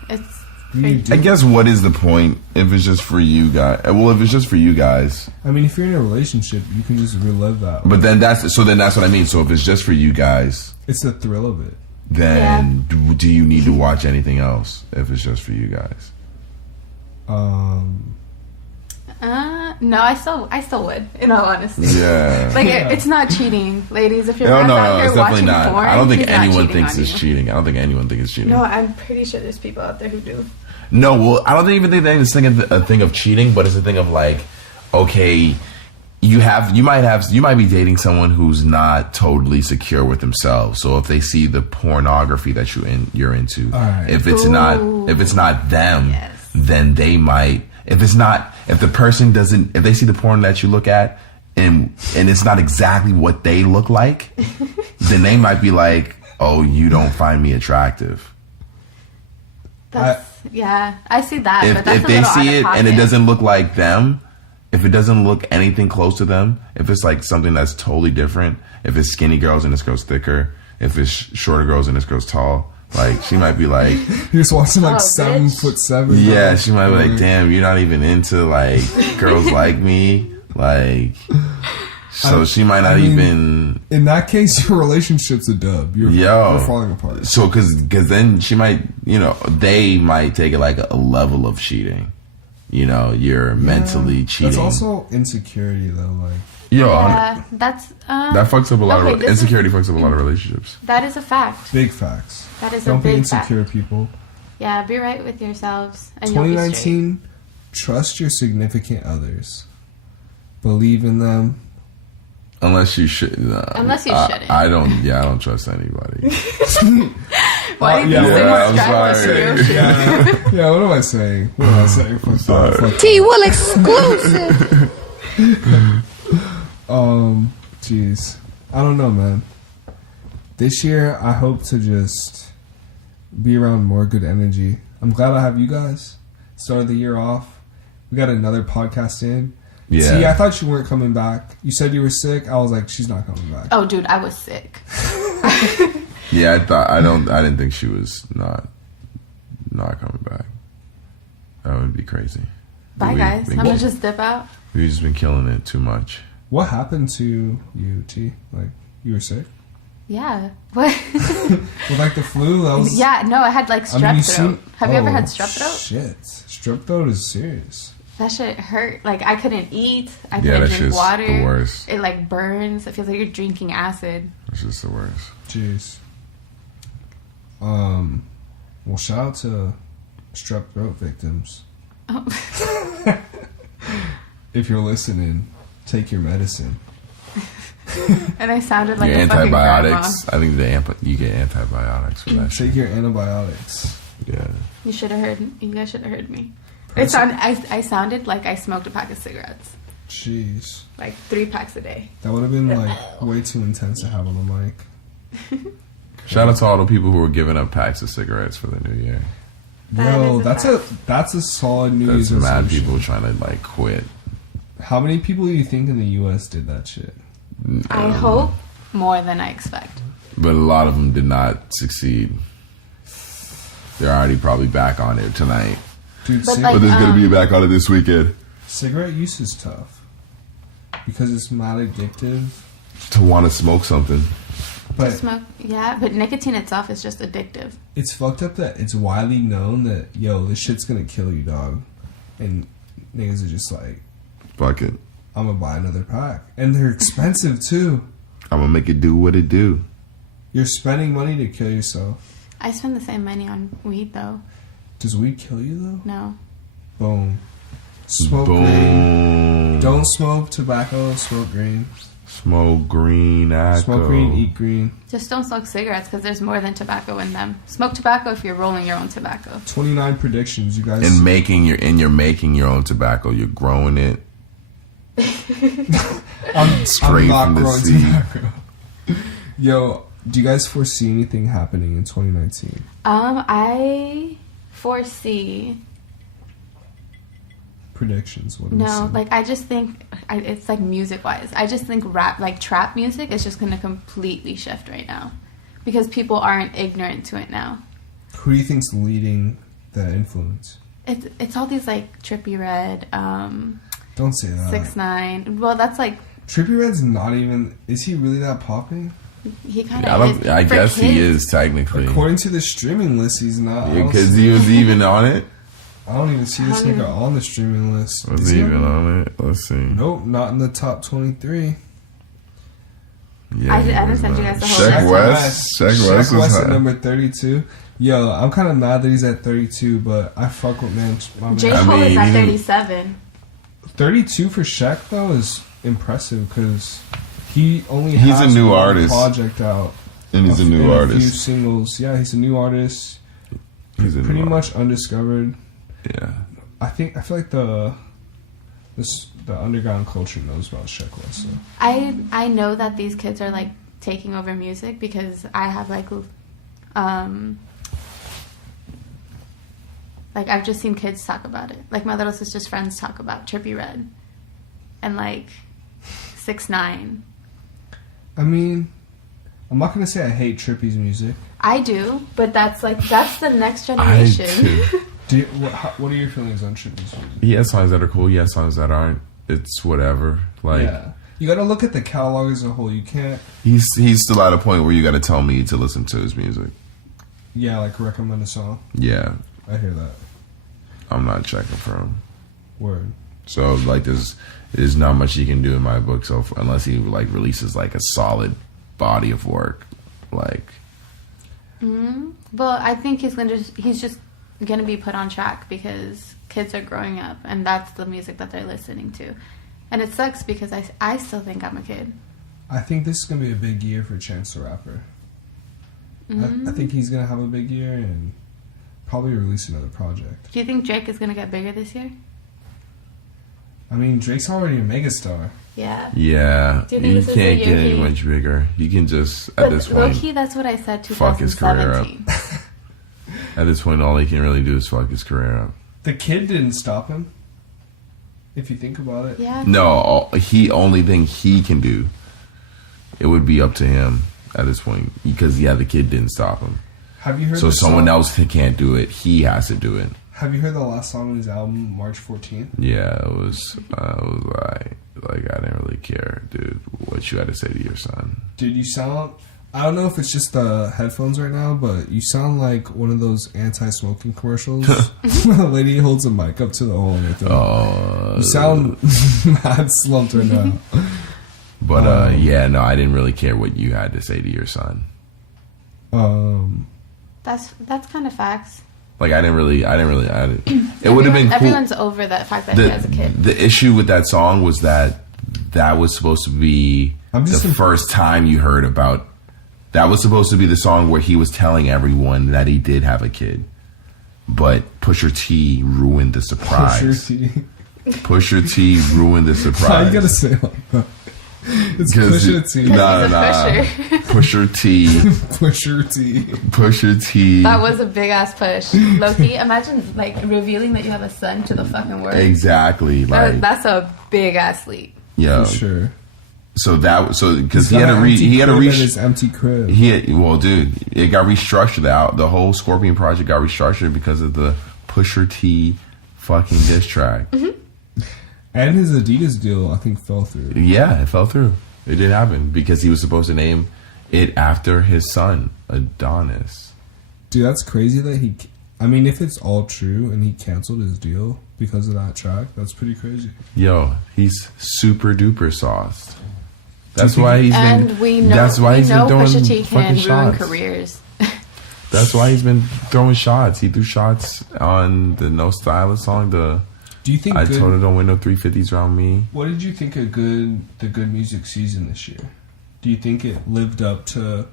It's. I guess what is the point if it's just for you guys? Well, if it's just for you guys. I mean, if you're in a relationship, you can just relive that. But then that's what I mean. So if it's just for you guys, it's the thrill of it. Then do you need to watch anything else if it's just for you guys? No, I still would, in all honesty. Yeah. Like, it's not cheating, ladies. If you're out here it's watching definitely not. porn, I don't think anyone thinks it's cheating. I don't think anyone thinks it's cheating. No, I'm pretty sure there's people out there who do. No, well, I don't even think it's a thing of cheating, but it's a thing of like, okay, you might be dating someone who's not totally secure with themselves. So if they see the pornography that you're into, right. if it's not them, yes. then they might. If they see the porn that you look at and it's not exactly what they look like, then they might be like, oh, you don't find me attractive. I see that. If but that's they see it and it doesn't look like them, if it doesn't look anything close to them, if it's like something that's totally different, if it's skinny girls and this girl's thicker, if it's shorter girls and this girl's tall, like she might be like, you're just watching like 7'7". Yeah, she might be like, damn, you're not even into like girls like me, like. So she might not even. In that case, your relationship's a dub. You're falling apart. So because then she might, they might take it like a level of cheating. You're mentally cheating. That's also insecurity, though. Like, that's that fucks up a lot of insecurity. Fucks up a lot of relationships. That is a fact. Big facts. That is Don't a big be insecure, fact. people. Yeah, be right with yourselves. And 2019, trust your significant others. Believe in them. Unless you should. Unless you shouldn't. I don't trust anybody. Why do you think Yeah, what am I saying? I'm sorry. T-Will exclusive. Jeez. I don't know, man. This year, I hope to just be around more good energy. I'm glad I have you guys. Started the year off. We got another podcast in. Yeah. See, I thought you weren't coming back. You said you were sick. I was like, she's not coming back. Oh, dude, I was sick. Yeah, I didn't think she was not coming back. That would be crazy. Bye, guys. I'm gonna just dip out. We've just been killing it too much. What happened to you, T? Like, you were sick? Yeah. What? With like the flu? That was... Yeah, no, I had like strep throat. Have you ever had strep throat? Shit. Strep throat is serious. That shit hurt. Like, I couldn't eat. I Yeah, couldn't that drink shit's water. the worst. It, like, burns. It feels like you're drinking acid. It's just the worst. Jeez. Well, shout out to strep throat victims. Oh. If you're listening, take your medicine. And I sounded like Your a fucking grandma. antibiotics. I think you get antibiotics for that shit. Take your antibiotics. Yeah. You should have heard. You guys should have heard me. Person- I sounded like I smoked a pack of cigarettes. Jeez. Like 3 packs a day. That would have been like way too intense to have on the mic. Shout out to all the people who were giving up packs of cigarettes for the new year. That Yo, is a that's a solid New There's Year's mad resolution. people trying to like quit. How many people do you think in the U.S. did that shit? I hope more than I expect. But a lot of them did not succeed. They're already probably back on it tonight. Dude, But, cig- like, But there's going to be back on it this weekend. cigarette use is tough. Because it's mad addictive. To want to smoke something. But Smoke, yeah, but nicotine itself is just addictive. it's fucked up that it's widely known that, yo, this shit's gonna kill you, dog. And niggas are just like, Fuck it. I'm gonna buy another pack. And they're expensive, too. I'm going to make it do what it do. You're spending money to kill yourself. I spend the same money on weed, though. Does weed kill you, though? No. Boom. Smoke green. Boom. Don't smoke tobacco, smoke green. Smoke green, Acco. Smoke green, eat green. Just don't smoke cigarettes because there's more than tobacco in them. Smoke tobacco if you're rolling your own tobacco. 29 predictions, you guys. And you're making your own tobacco. You're growing it straight from the growing seed. tobacco. Yo, do you guys foresee anything happening in 2019? I foresee Predictions. What do you no, see? like I just think it's like music wise. I just think rap, like trap music, is just going to completely shift right now because people aren't ignorant to it now. Who do you think's leading the influence? It's all these like Trippie Redd, Don't say that. 6ix9ine. Well, that's like Trippie Redd's not even. Is he really that popping? he kind Yeah, of. I guess he is technically. According to the streaming list, he's not. Because he was even on it. I don't even see this I don't nigga even- on the streaming list. Was Is he he even on it? Let's see. Nope, not in the top 23. Yeah, I he didn't was send you not. guys the whole Sheck list. West. Sheck Sheck West was West at high. number 32. Yo, I'm kind of mad that he's at 32, but I fuck with my man. J. I Cole is mean, at he didn't- 37. 32 for Shaq though is impressive because he only He's has a new one artist. project out. And he's a new and a artist. few singles. Yeah, he's a new artist. He's a Pretty new much undiscovered. Yeah. I feel like the underground culture knows about Shaq West. So. I know that these kids are like taking over music because I have like I've just seen kids talk about it. Like my little sister's friends talk about Trippie Redd and like 6ix9ine. I mean, I'm not gonna say I hate Trippie's music. I do, but that's the next I generation. too. What are your feelings on Trippie's music? He has songs that are cool. He has songs that aren't. It's whatever. Like Yeah, you gotta look at the catalog as a whole. You can't. he's still at a point where you got to tell me to listen to his music. Yeah, like recommend a song. Yeah, I hear that. I'm not checking for him. Word. So like there's not much he can do in my book. So unless he like releases like a solid body of work, like Well, I think he's just gonna be put on track because kids are growing up and that's the music that they're listening to. And it sucks because I still think I'm a kid. I think this is gonna be a big year for Chance the Rapper. I think he's gonna have a big year and probably release another project. Do you think Drake is gonna get bigger this year? I mean, Drake's already a megastar. Yeah. yeah, Do you think you this is can't the get year any he- much bigger. You can just at But this low point key, that's what I said. fuck his career up. 2017. At this point, all he can really do is fuck his career up. The kid didn't stop him. If you think about it. Yeah. No, only thing he can do, it would be up to him at this point because the kid didn't stop him. Have you heard? So the someone song? else can't do it. He has to do it. Have you heard the last song on his album, March 14th? Yeah, it was like I didn't really care, dude. What you had to say to your son? Dude, you sound. I don't know if it's just the headphones right now, but you sound like one of those anti-smoking commercials. The lady holds a mic up to the hole in your throat. You sound mad slumped right now. But yeah, no, I didn't really care what you had to say to your son. That's kind of facts. Like I didn't. It would have been cool. Everyone's over that fact that he has a kid. The issue with that song was that was supposed to be the first time you heard about. That was supposed to be the song where he was telling everyone that he did have a kid, but Pusha T ruined the surprise. Pusha T ruined the surprise. Why you gotta say it like that? It's Pusha T. No. Pusha T. Pusha T. Pusha T. That was a big ass push. Loki, imagine like revealing that you have a son to the fucking world. Exactly. Like that's a big ass leap. Yeah. For sure. So because he had to reach his empty crib. Dude, it got restructured. The whole Scorpion project got restructured because of the Pusha T fucking diss track. Mm-hmm. And his Adidas deal, I think, fell through. Yeah, it fell through. It didn't happen because he was supposed to name it after his son, Adonis. Dude, that's crazy that I mean, if it's all true and he canceled his deal because of that track, that's pretty crazy. Yo, he's super duper sauced. That's why he's been. We know Pusha T can ruin careers. That's why he's been throwing shots. He threw shots on the No Stylist song. Do you think I told her don't win no 350s around me? What did you think of the good music season this year? Do you think it lived up to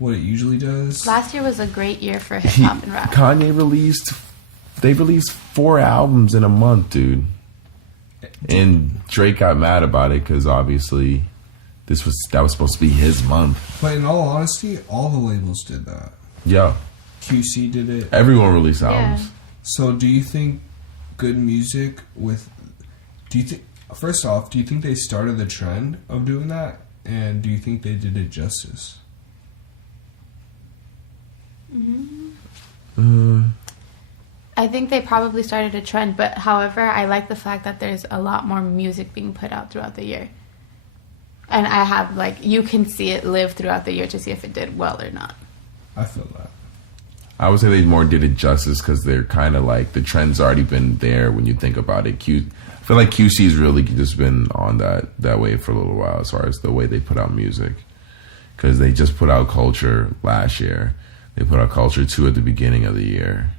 what it usually does? Last year was a great year for hip hop and rap. Kanye released 4 albums in a month, dude. And Drake got mad about it because obviously that was supposed to be his month. But in all honesty, all the labels did that. Yeah. QC did it. Everyone released albums. Yeah. So do you think good music first off, do you think they started the trend of doing that? And do you think they did it justice? Mm-hmm. I think they probably started a trend, but however, I like the fact that there's a lot more music being put out throughout the year. And I have, you can see it live throughout the year to see if it did well or not. I feel that. I would say they more did it justice because they're kind of the trend's already been there when you think about it. I feel like QC's really just been on that way for a little while as far as the way they put out music. Because they just put out Culture last year. They put out Culture 2 at the beginning of the year.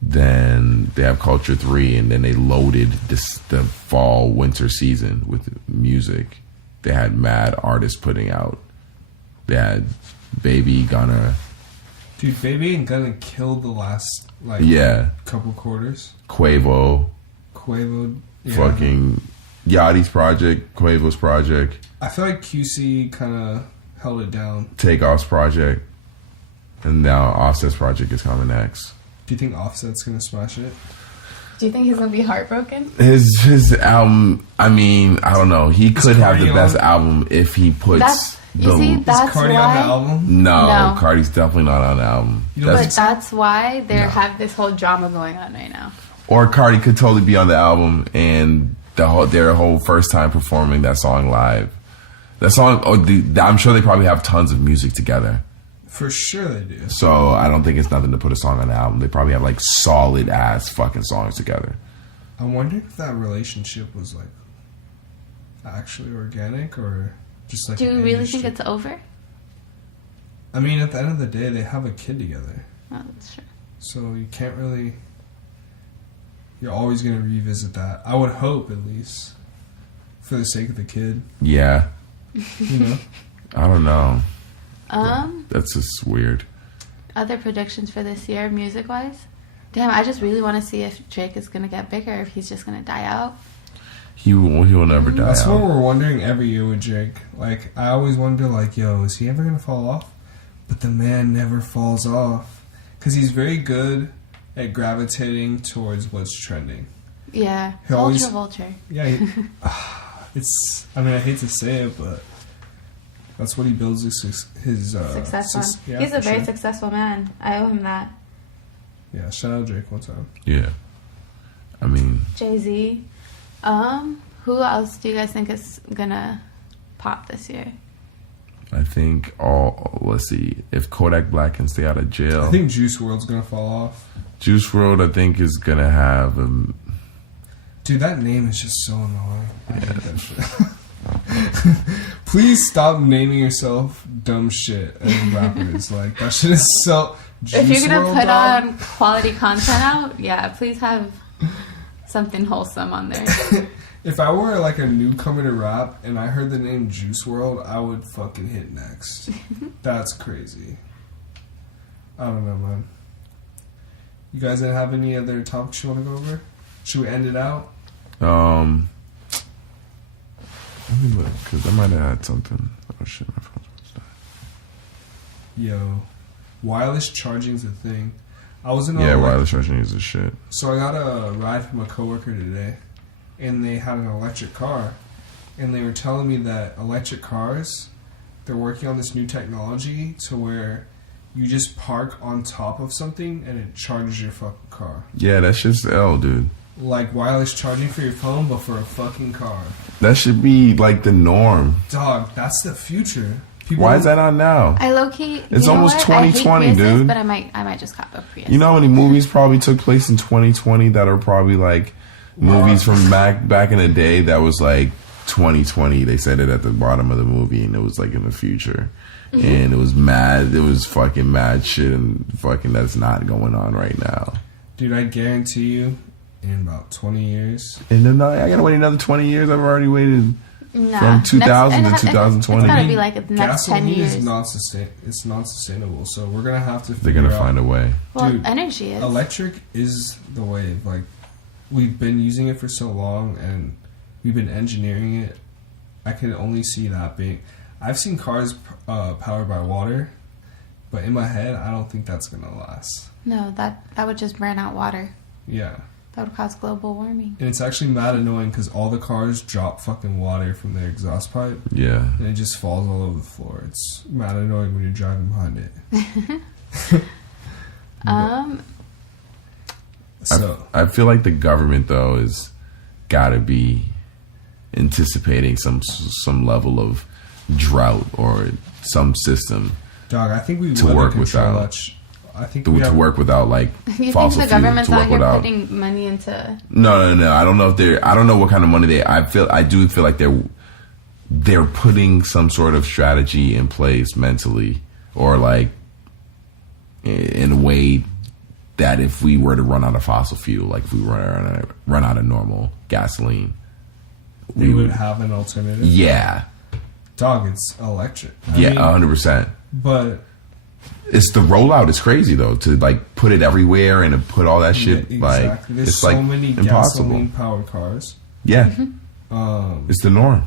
Then they have Culture 3, and then they loaded the fall winter season with music. They had mad artists putting out. They had Baby Gunna. Dude, Baby and Gunna killed the last couple quarters. Quavo. Yeah. Fucking Yachty's project. Quavo's project. I feel like QC kind of held it down. Takeoff's project. And now Offset's project is coming next. Do you think Offset's gonna smash it? Do you think he's gonna be heartbroken? His album, I mean, I don't know. He could have the best album if he puts. Is Cardi on the album? No, Cardi's definitely not on the album. But that's why they have this whole drama going on right now. Or Cardi could totally be on the album and their whole first time performing that song live. That song, I'm sure they probably have tons of music together. For sure they do. So I don't think it's nothing to put a song on the album. They probably have solid ass fucking songs together. I wonder if that relationship was actually organic or just Do you really think it's over? I mean, at the end of the day, they have a kid together. Oh, that's true. So you can't really. You're always going to revisit that. I would hope, at least, for the sake of the kid. Yeah. You know. I don't know. That's just weird. Other predictions for this year, music-wise? Damn, I just really want to see if Drake is going to get bigger, if he's just going to die out. He will never die That's out. what we're wondering every year with Drake. I always wonder, yo, is he ever going to fall off? But the man never falls off. Because he's very good at gravitating towards what's trending. Yeah. Vulture. Yeah. I hate to say it, but that's what he builds his success on. Yeah, he's a very successful man. I owe him that. Yeah, shout out Drake one time. Yeah. I mean... Jay-Z. Who else do you guys think is gonna pop this year? I think let's see, if Kodak Black can stay out of jail. I think Juice WRLD's gonna fall off. Juice WRLD, I think, is gonna have Dude, that name is just so annoying. I hate that shit. Please stop naming yourself dumb shit as rappers. Like, that shit is so... If you're gonna WRLD, put dog. on quality content out, yeah, please have something wholesome on there. If I were like a newcomer to rap and I heard the name Juice WRLD, I would fucking hit next. That's crazy. I don't know, man. You guys didn't have any other topics you want to go over? Should we end it out? let me look, because I might have had something. Oh shit, my phone's about to die. Yo, wireless charging's a thing. I was in wireless charging is a shit. So I got a ride from a coworker today, and they had an electric car, and they were telling me that electric cars, they're working on this new technology to where you just park on top of something and it charges your fucking car. Yeah, that shit's L, dude. Like wireless charging for your phone, but for a fucking car. That should be like the norm. Dog, that's the future. Why is that on now? I low-key... It's almost 2020, I hate Priuses, dude. but I might just cop a Prius. You know how many movies probably took place in 2020 that are probably like movies from back in the day that was like 2020. They said it at the bottom of the movie, and it was like in the future. And it was mad. It was fucking mad shit, and fucking that's not going on right now. Dude, I guarantee you, in about 20 years... And then I gotta wait another 20 years. I've already waited from 2000 to 2020. It's gotta be like the next 10 years. It's non-sustainable, so we're gonna have to They're figure gonna out... find a way. Well, Dude, energy is. Electric is the wave. Like, we've been using it for so long, and we've been engineering it. I can only see that being... I've seen cars powered by water, but in my head, I don't think that's gonna last. No, that would just burn out water. Yeah. That would cause global warming. And it's actually mad annoying because all the cars drop fucking water from their exhaust pipe. Yeah. And it just falls all over the floor. It's mad annoying when you're driving behind it. So I feel like the government though is gotta be anticipating some level of drought or some system dog, I think we to let work it control without. that I think To work without like You fossil think the fuel, government's to out work here without. putting money into... No. I don't know if I don't know what kind of money I do feel like they're putting some sort of strategy in place mentally, or like in a way that if we were to run out of fossil fuel, like if we run out of normal gasoline, they would have an alternative. Yeah. Dog, it's electric. I Yeah, mean, 100%. But It's the rollout is crazy though, to like put it everywhere and to put all that shit yeah, like exactly. There's it's so like many impossible. gasoline powered cars. Yeah. It's the norm.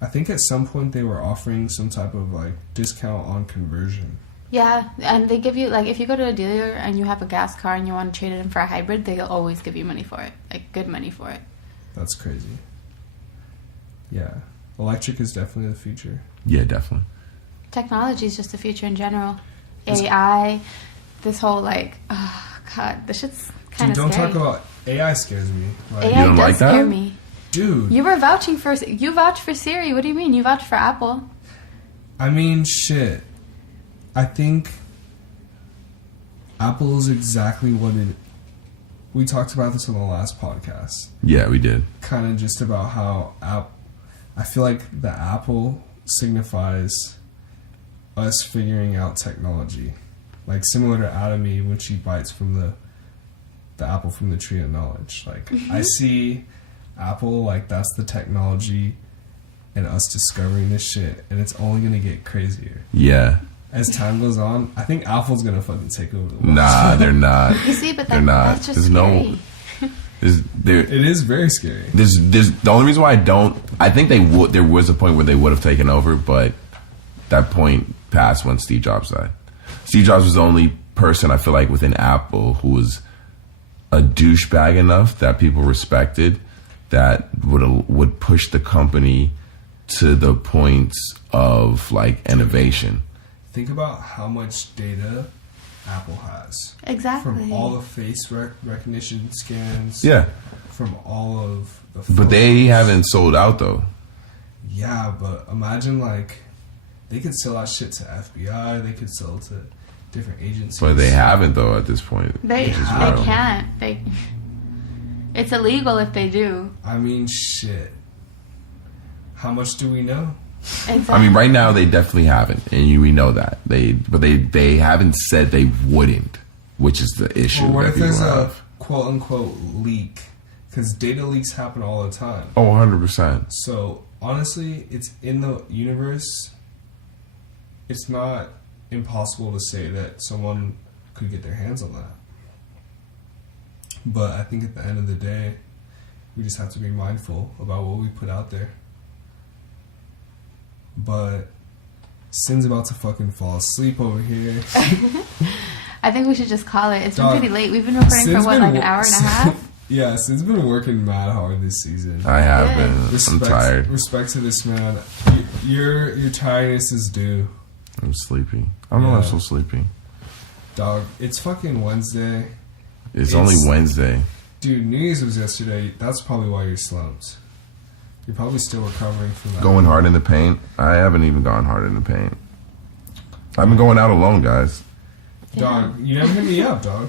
I think at some point they were offering some type of like discount on conversion. Yeah, and they give you, like, if you go to a dealer and you have a gas car and you want to trade it in for a hybrid, they'll always give you money for it. Like, good money for it. That's crazy. Yeah. Electric is definitely the future. Yeah, definitely. Technology is just the future in general. AI, this whole, like, oh, God, this shit's kind Dude, of don't scary. talk about AI scares me. Like, AI You don't does like that? scare me. dude. You were vouching for... You vouched for Siri. What do you mean? You vouched for Apple. I mean, shit. I think Apple is exactly what it... We talked about this on the last podcast. Yeah, we did. Kind of just about how... I feel like the apple signifies us figuring out technology. Like, similar to Adam Eve when she bites from the apple from the tree of knowledge. Like, I see Apple, like, that's the technology and us discovering this shit. And it's only going to get crazier. Yeah. As time goes on, I think Apple's gonna fucking take over the world. Nah, they're not. You see, but They're not. that's just There's scary. It is very scary. There's the only reason why I think there was a point where they would have taken over, but that point passed when Steve Jobs died. Steve Jobs was the only person I feel like within Apple who was a douchebag enough that people respected, that would push the company to the points of like innovation. Think about how much data Apple has. Exactly. From all the face recognition scans. Yeah. From all of the photos. But they haven't sold out though. Yeah, but imagine like They could sell that shit to FBI. They could sell to different agencies. But they haven't though at this point. They can't. It's illegal if they do. I mean, shit. How much do we know? Exactly. I mean, right now they definitely haven't, and we know that they haven't said they wouldn't, which is the issue. Well, what that if there's people a have. quote unquote leak? Because data leaks happen all the time. Oh, 100%. So honestly, it's in the universe. It's not impossible to say that someone could get their hands on that. But I think at the end of the day, we just have to be mindful about what we put out there. But Sin's about to fucking fall asleep over here. I think we should just call it. It's Dog, been pretty late. We've been recording Sin's for what, been like an hour and a half? Yeah, Sin's been working mad hard this season. I have Yeah. been. I'm tired. Respect to this man. Your tiredness is due. I'm sleepy. I don't know. I'm so sleepy. Dog, it's fucking Wednesday. It's only Wednesday. Dude, New Year's was yesterday. That's probably why you're slumped. You're probably still recovering from that. Going hard in the paint. I haven't even gone hard in the paint. I've been going out alone, guys. Dog, you never hit me up, dog.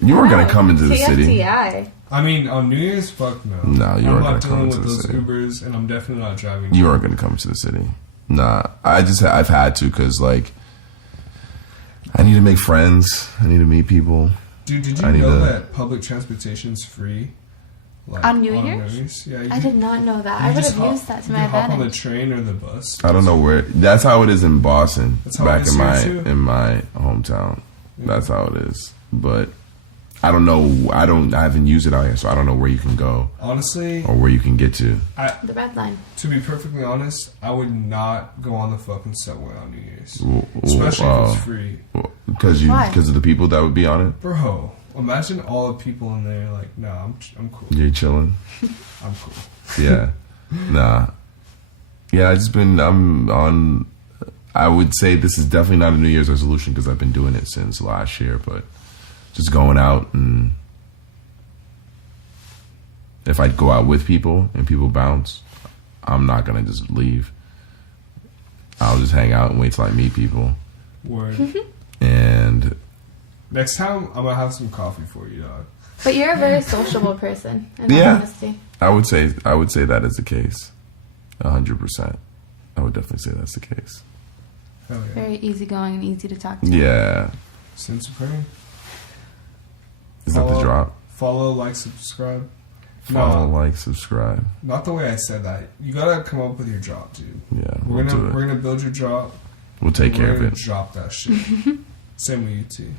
You were gonna come into the city. TFTI. I mean, on New Year's, fuck no. No, you I'm weren't not gonna come dealing into with the those city. Ubers, and I'm definitely not driving. You aren't gonna come to the city. Nah, I've had to because like I need to make friends. I need to meet people. Dude, did you I need know to- that public transportation's free? Like, On New Year's? Yeah, you I did not know that. I would have used that to my You hop on the advantage. train or the bus. I don't know where. That's how it is in Boston. That's how back it is in my here, too. in my hometown. Yeah. That's how it is. But I don't know. I haven't used it out here, so I don't know where you can go Honestly, or where you can get to. The red line. to be perfectly honest, I would not go on the fucking subway on New Year's. Well, Especially if it's free. Because Why? of the people that would be on it. Bro, imagine all the people in there like, nah, I'm cool. You're chilling. I'm cool. Yeah. Nah. Yeah, I'm on. I would say this is definitely not a New Year's resolution because I've been doing it since last year, but just going out, and if I go out with people and people bounce, I'm not going to just leave. I'll just hang out and wait till I meet people. Word. And Next time, I'm gonna have some coffee for you, dog. But you're a very sociable person, in all Yeah. honesty. I would say that is the case. 100%. I would definitely say that's the case. Hell yeah. Very easygoing and easy to talk to. Yeah. Sin Supreme. Is that the drop? Follow, like, subscribe. Follow, No, like, subscribe. not the way I said that. You gotta come up with your drop, dude. Yeah, We're we'll do it. gonna build your drop. We'll take care We're of gonna it. drop that shit. Same with you too.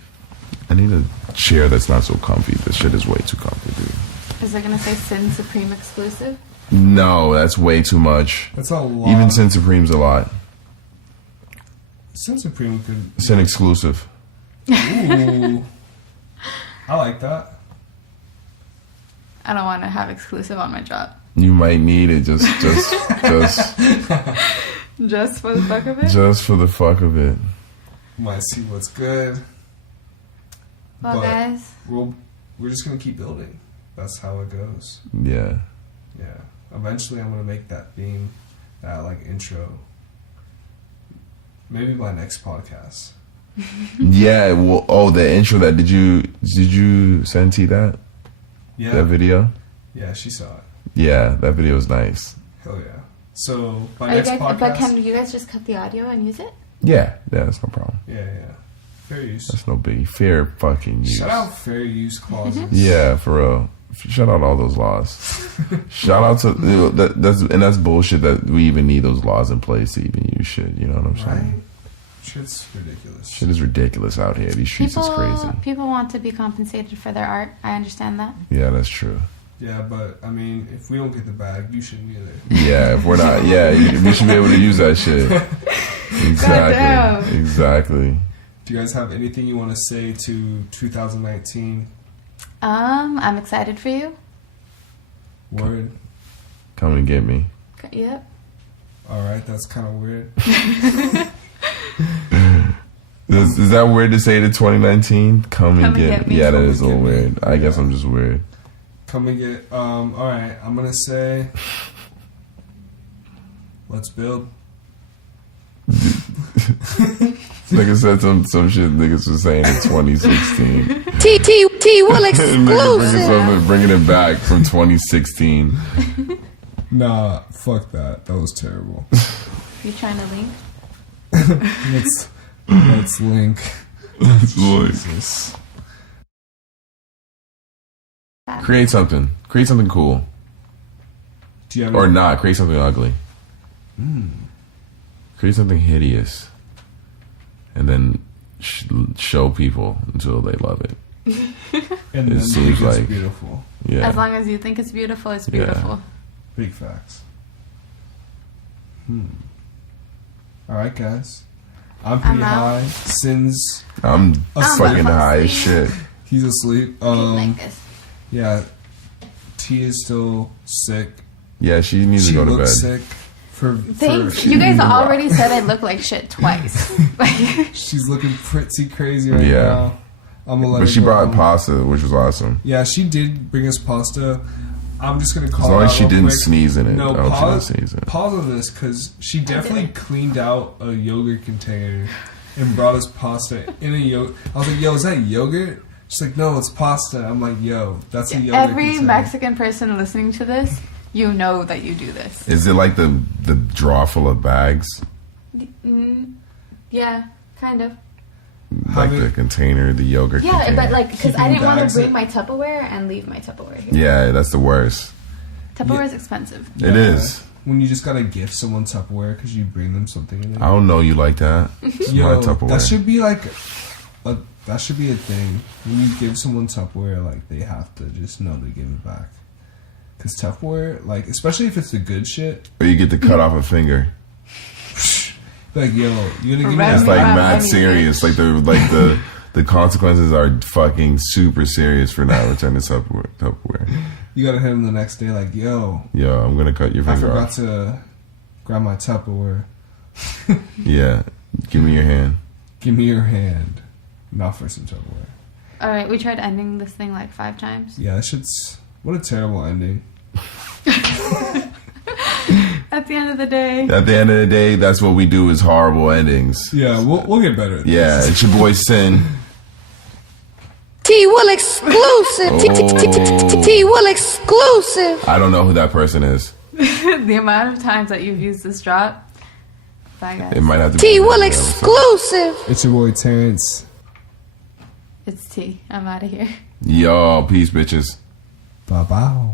I need a chair that's not so comfy. This shit is way too comfy, dude. Is it going to say Sin Supreme exclusive? No, that's way too much. That's a lot. Even Sin Supreme's a lot. Sin Supreme could. Sin exclusive. Ooh. I like that. I don't want to have exclusive on my job. You might need it just Just for the fuck of it? just for the fuck of it. Might see what's good. Well, but guys, we're just gonna keep building. That's how it goes. Yeah. Yeah. Eventually, I'm gonna make that theme, that like intro. Maybe my next podcast. Yeah. Well, oh, the intro that did you send T that Yeah. that video? Yeah, she saw it. Yeah, that video was nice. Hell yeah. So my are you next guys, podcast. but can you guys just cut the audio and use it? Yeah, that's no problem. Yeah. Fair use. That's no biggie. Fair fucking use. Shout out fair use clauses. Yeah, for real. Shout out all those laws. Shout out to that's bullshit that we even need those laws in place to even use shit. You know what I'm saying? Right? Shit's ridiculous. Shit is ridiculous out here. These streets is crazy. People want to be compensated for their art. I understand that. Yeah, that's true. Yeah, but I mean, if we don't get the bag, you shouldn't either. Yeah, if we're not, we should be able to use that shit. Goddamn. Exactly. Do you guys have anything you want to say to 2019? I'm excited for you. Word. Come and get me. Yep. All right, that's kind of weird. Is that weird to say to 2019? Come and get me. Yeah, that Come is a and little get me. weird. I guess I'm just weird. Come and get. All right, I'm gonna say. Let's build. Nigga said some shit niggas was saying in 2016. Will exclusive. Bringing it back from 2016. Nah, fuck that. That was terrible. You trying to link? Let's link. Jesus. Create something. Create something cool. Do you have Or any- not. Create something ugly. Create something hideous. And then show people until they love it. And It then seems it's like- beautiful. Yeah. As long as you think it's beautiful, it's beautiful. Big facts. Alright, guys. I'm pretty I'm out. high. Sin's I'm fucking I'm high as asleep. shit. he's asleep. Like this. Yeah. T is still sick. Yeah, she needs She to go to bed. looks sick. Thanks. You guys already said I look like shit twice. She's looking pretty crazy right Yeah. now. I'm gonna let But her she go brought home. pasta, which was awesome. Yeah, she did bring us pasta. I'm just gonna call As long it as out she real didn't quick. sneeze in it. No, I hope she didn't pause, sneeze in it. pause on this because she definitely cleaned out a yogurt container and brought us pasta in a yogurt. I was like, "Yo, is that yogurt?" She's like, "No, it's pasta." I'm like, "Yo, that's a yogurt Every container." Mexican person listening to this, you know that you do this. Is it like the drawer full of bags? Yeah, kind of. Like Have the it- container, the yogurt Yeah, container? but like, because I Keeping didn't want bags to bring in- my Tupperware and leave my Tupperware here. Yeah, that's the worst. Tupperware is expensive. It is. When you just gotta gift someone Tupperware because you bring them something in it. I don't know you like that. It's my Yo, Tupperware. that should be like that should be a thing. When you give someone Tupperware, like they have to just know to give it back. Cause Tupperware, like especially if it's the good shit, Or you get to cut off a finger. like yo, you're gonna give me Right. It's that. like Wow, mad anything. serious. Like the consequences are fucking super serious for not returning Tupperware. You gotta hit him the next day, like yo, Yo, I'm gonna cut your I finger forgot off. to grab my Tupperware. Yeah, give me your hand. Give me your hand. Not for some Tupperware. All right, we tried ending this thing like 5 times. Yeah, that shit's what a terrible ending. At the end of the day, At the end of the day, that's what we do is horrible endings. Yeah, we'll get better at this. Yeah, it's your boy Sin. Will exclusive. Oh. Will exclusive. I don't know who that person is. the amount of times that you've used this drop. Bye, guys. It might have to be. Will exclusive. It's your boy Terrence. It's T. I'm out of here. Yo, peace, bitches. Bye bye.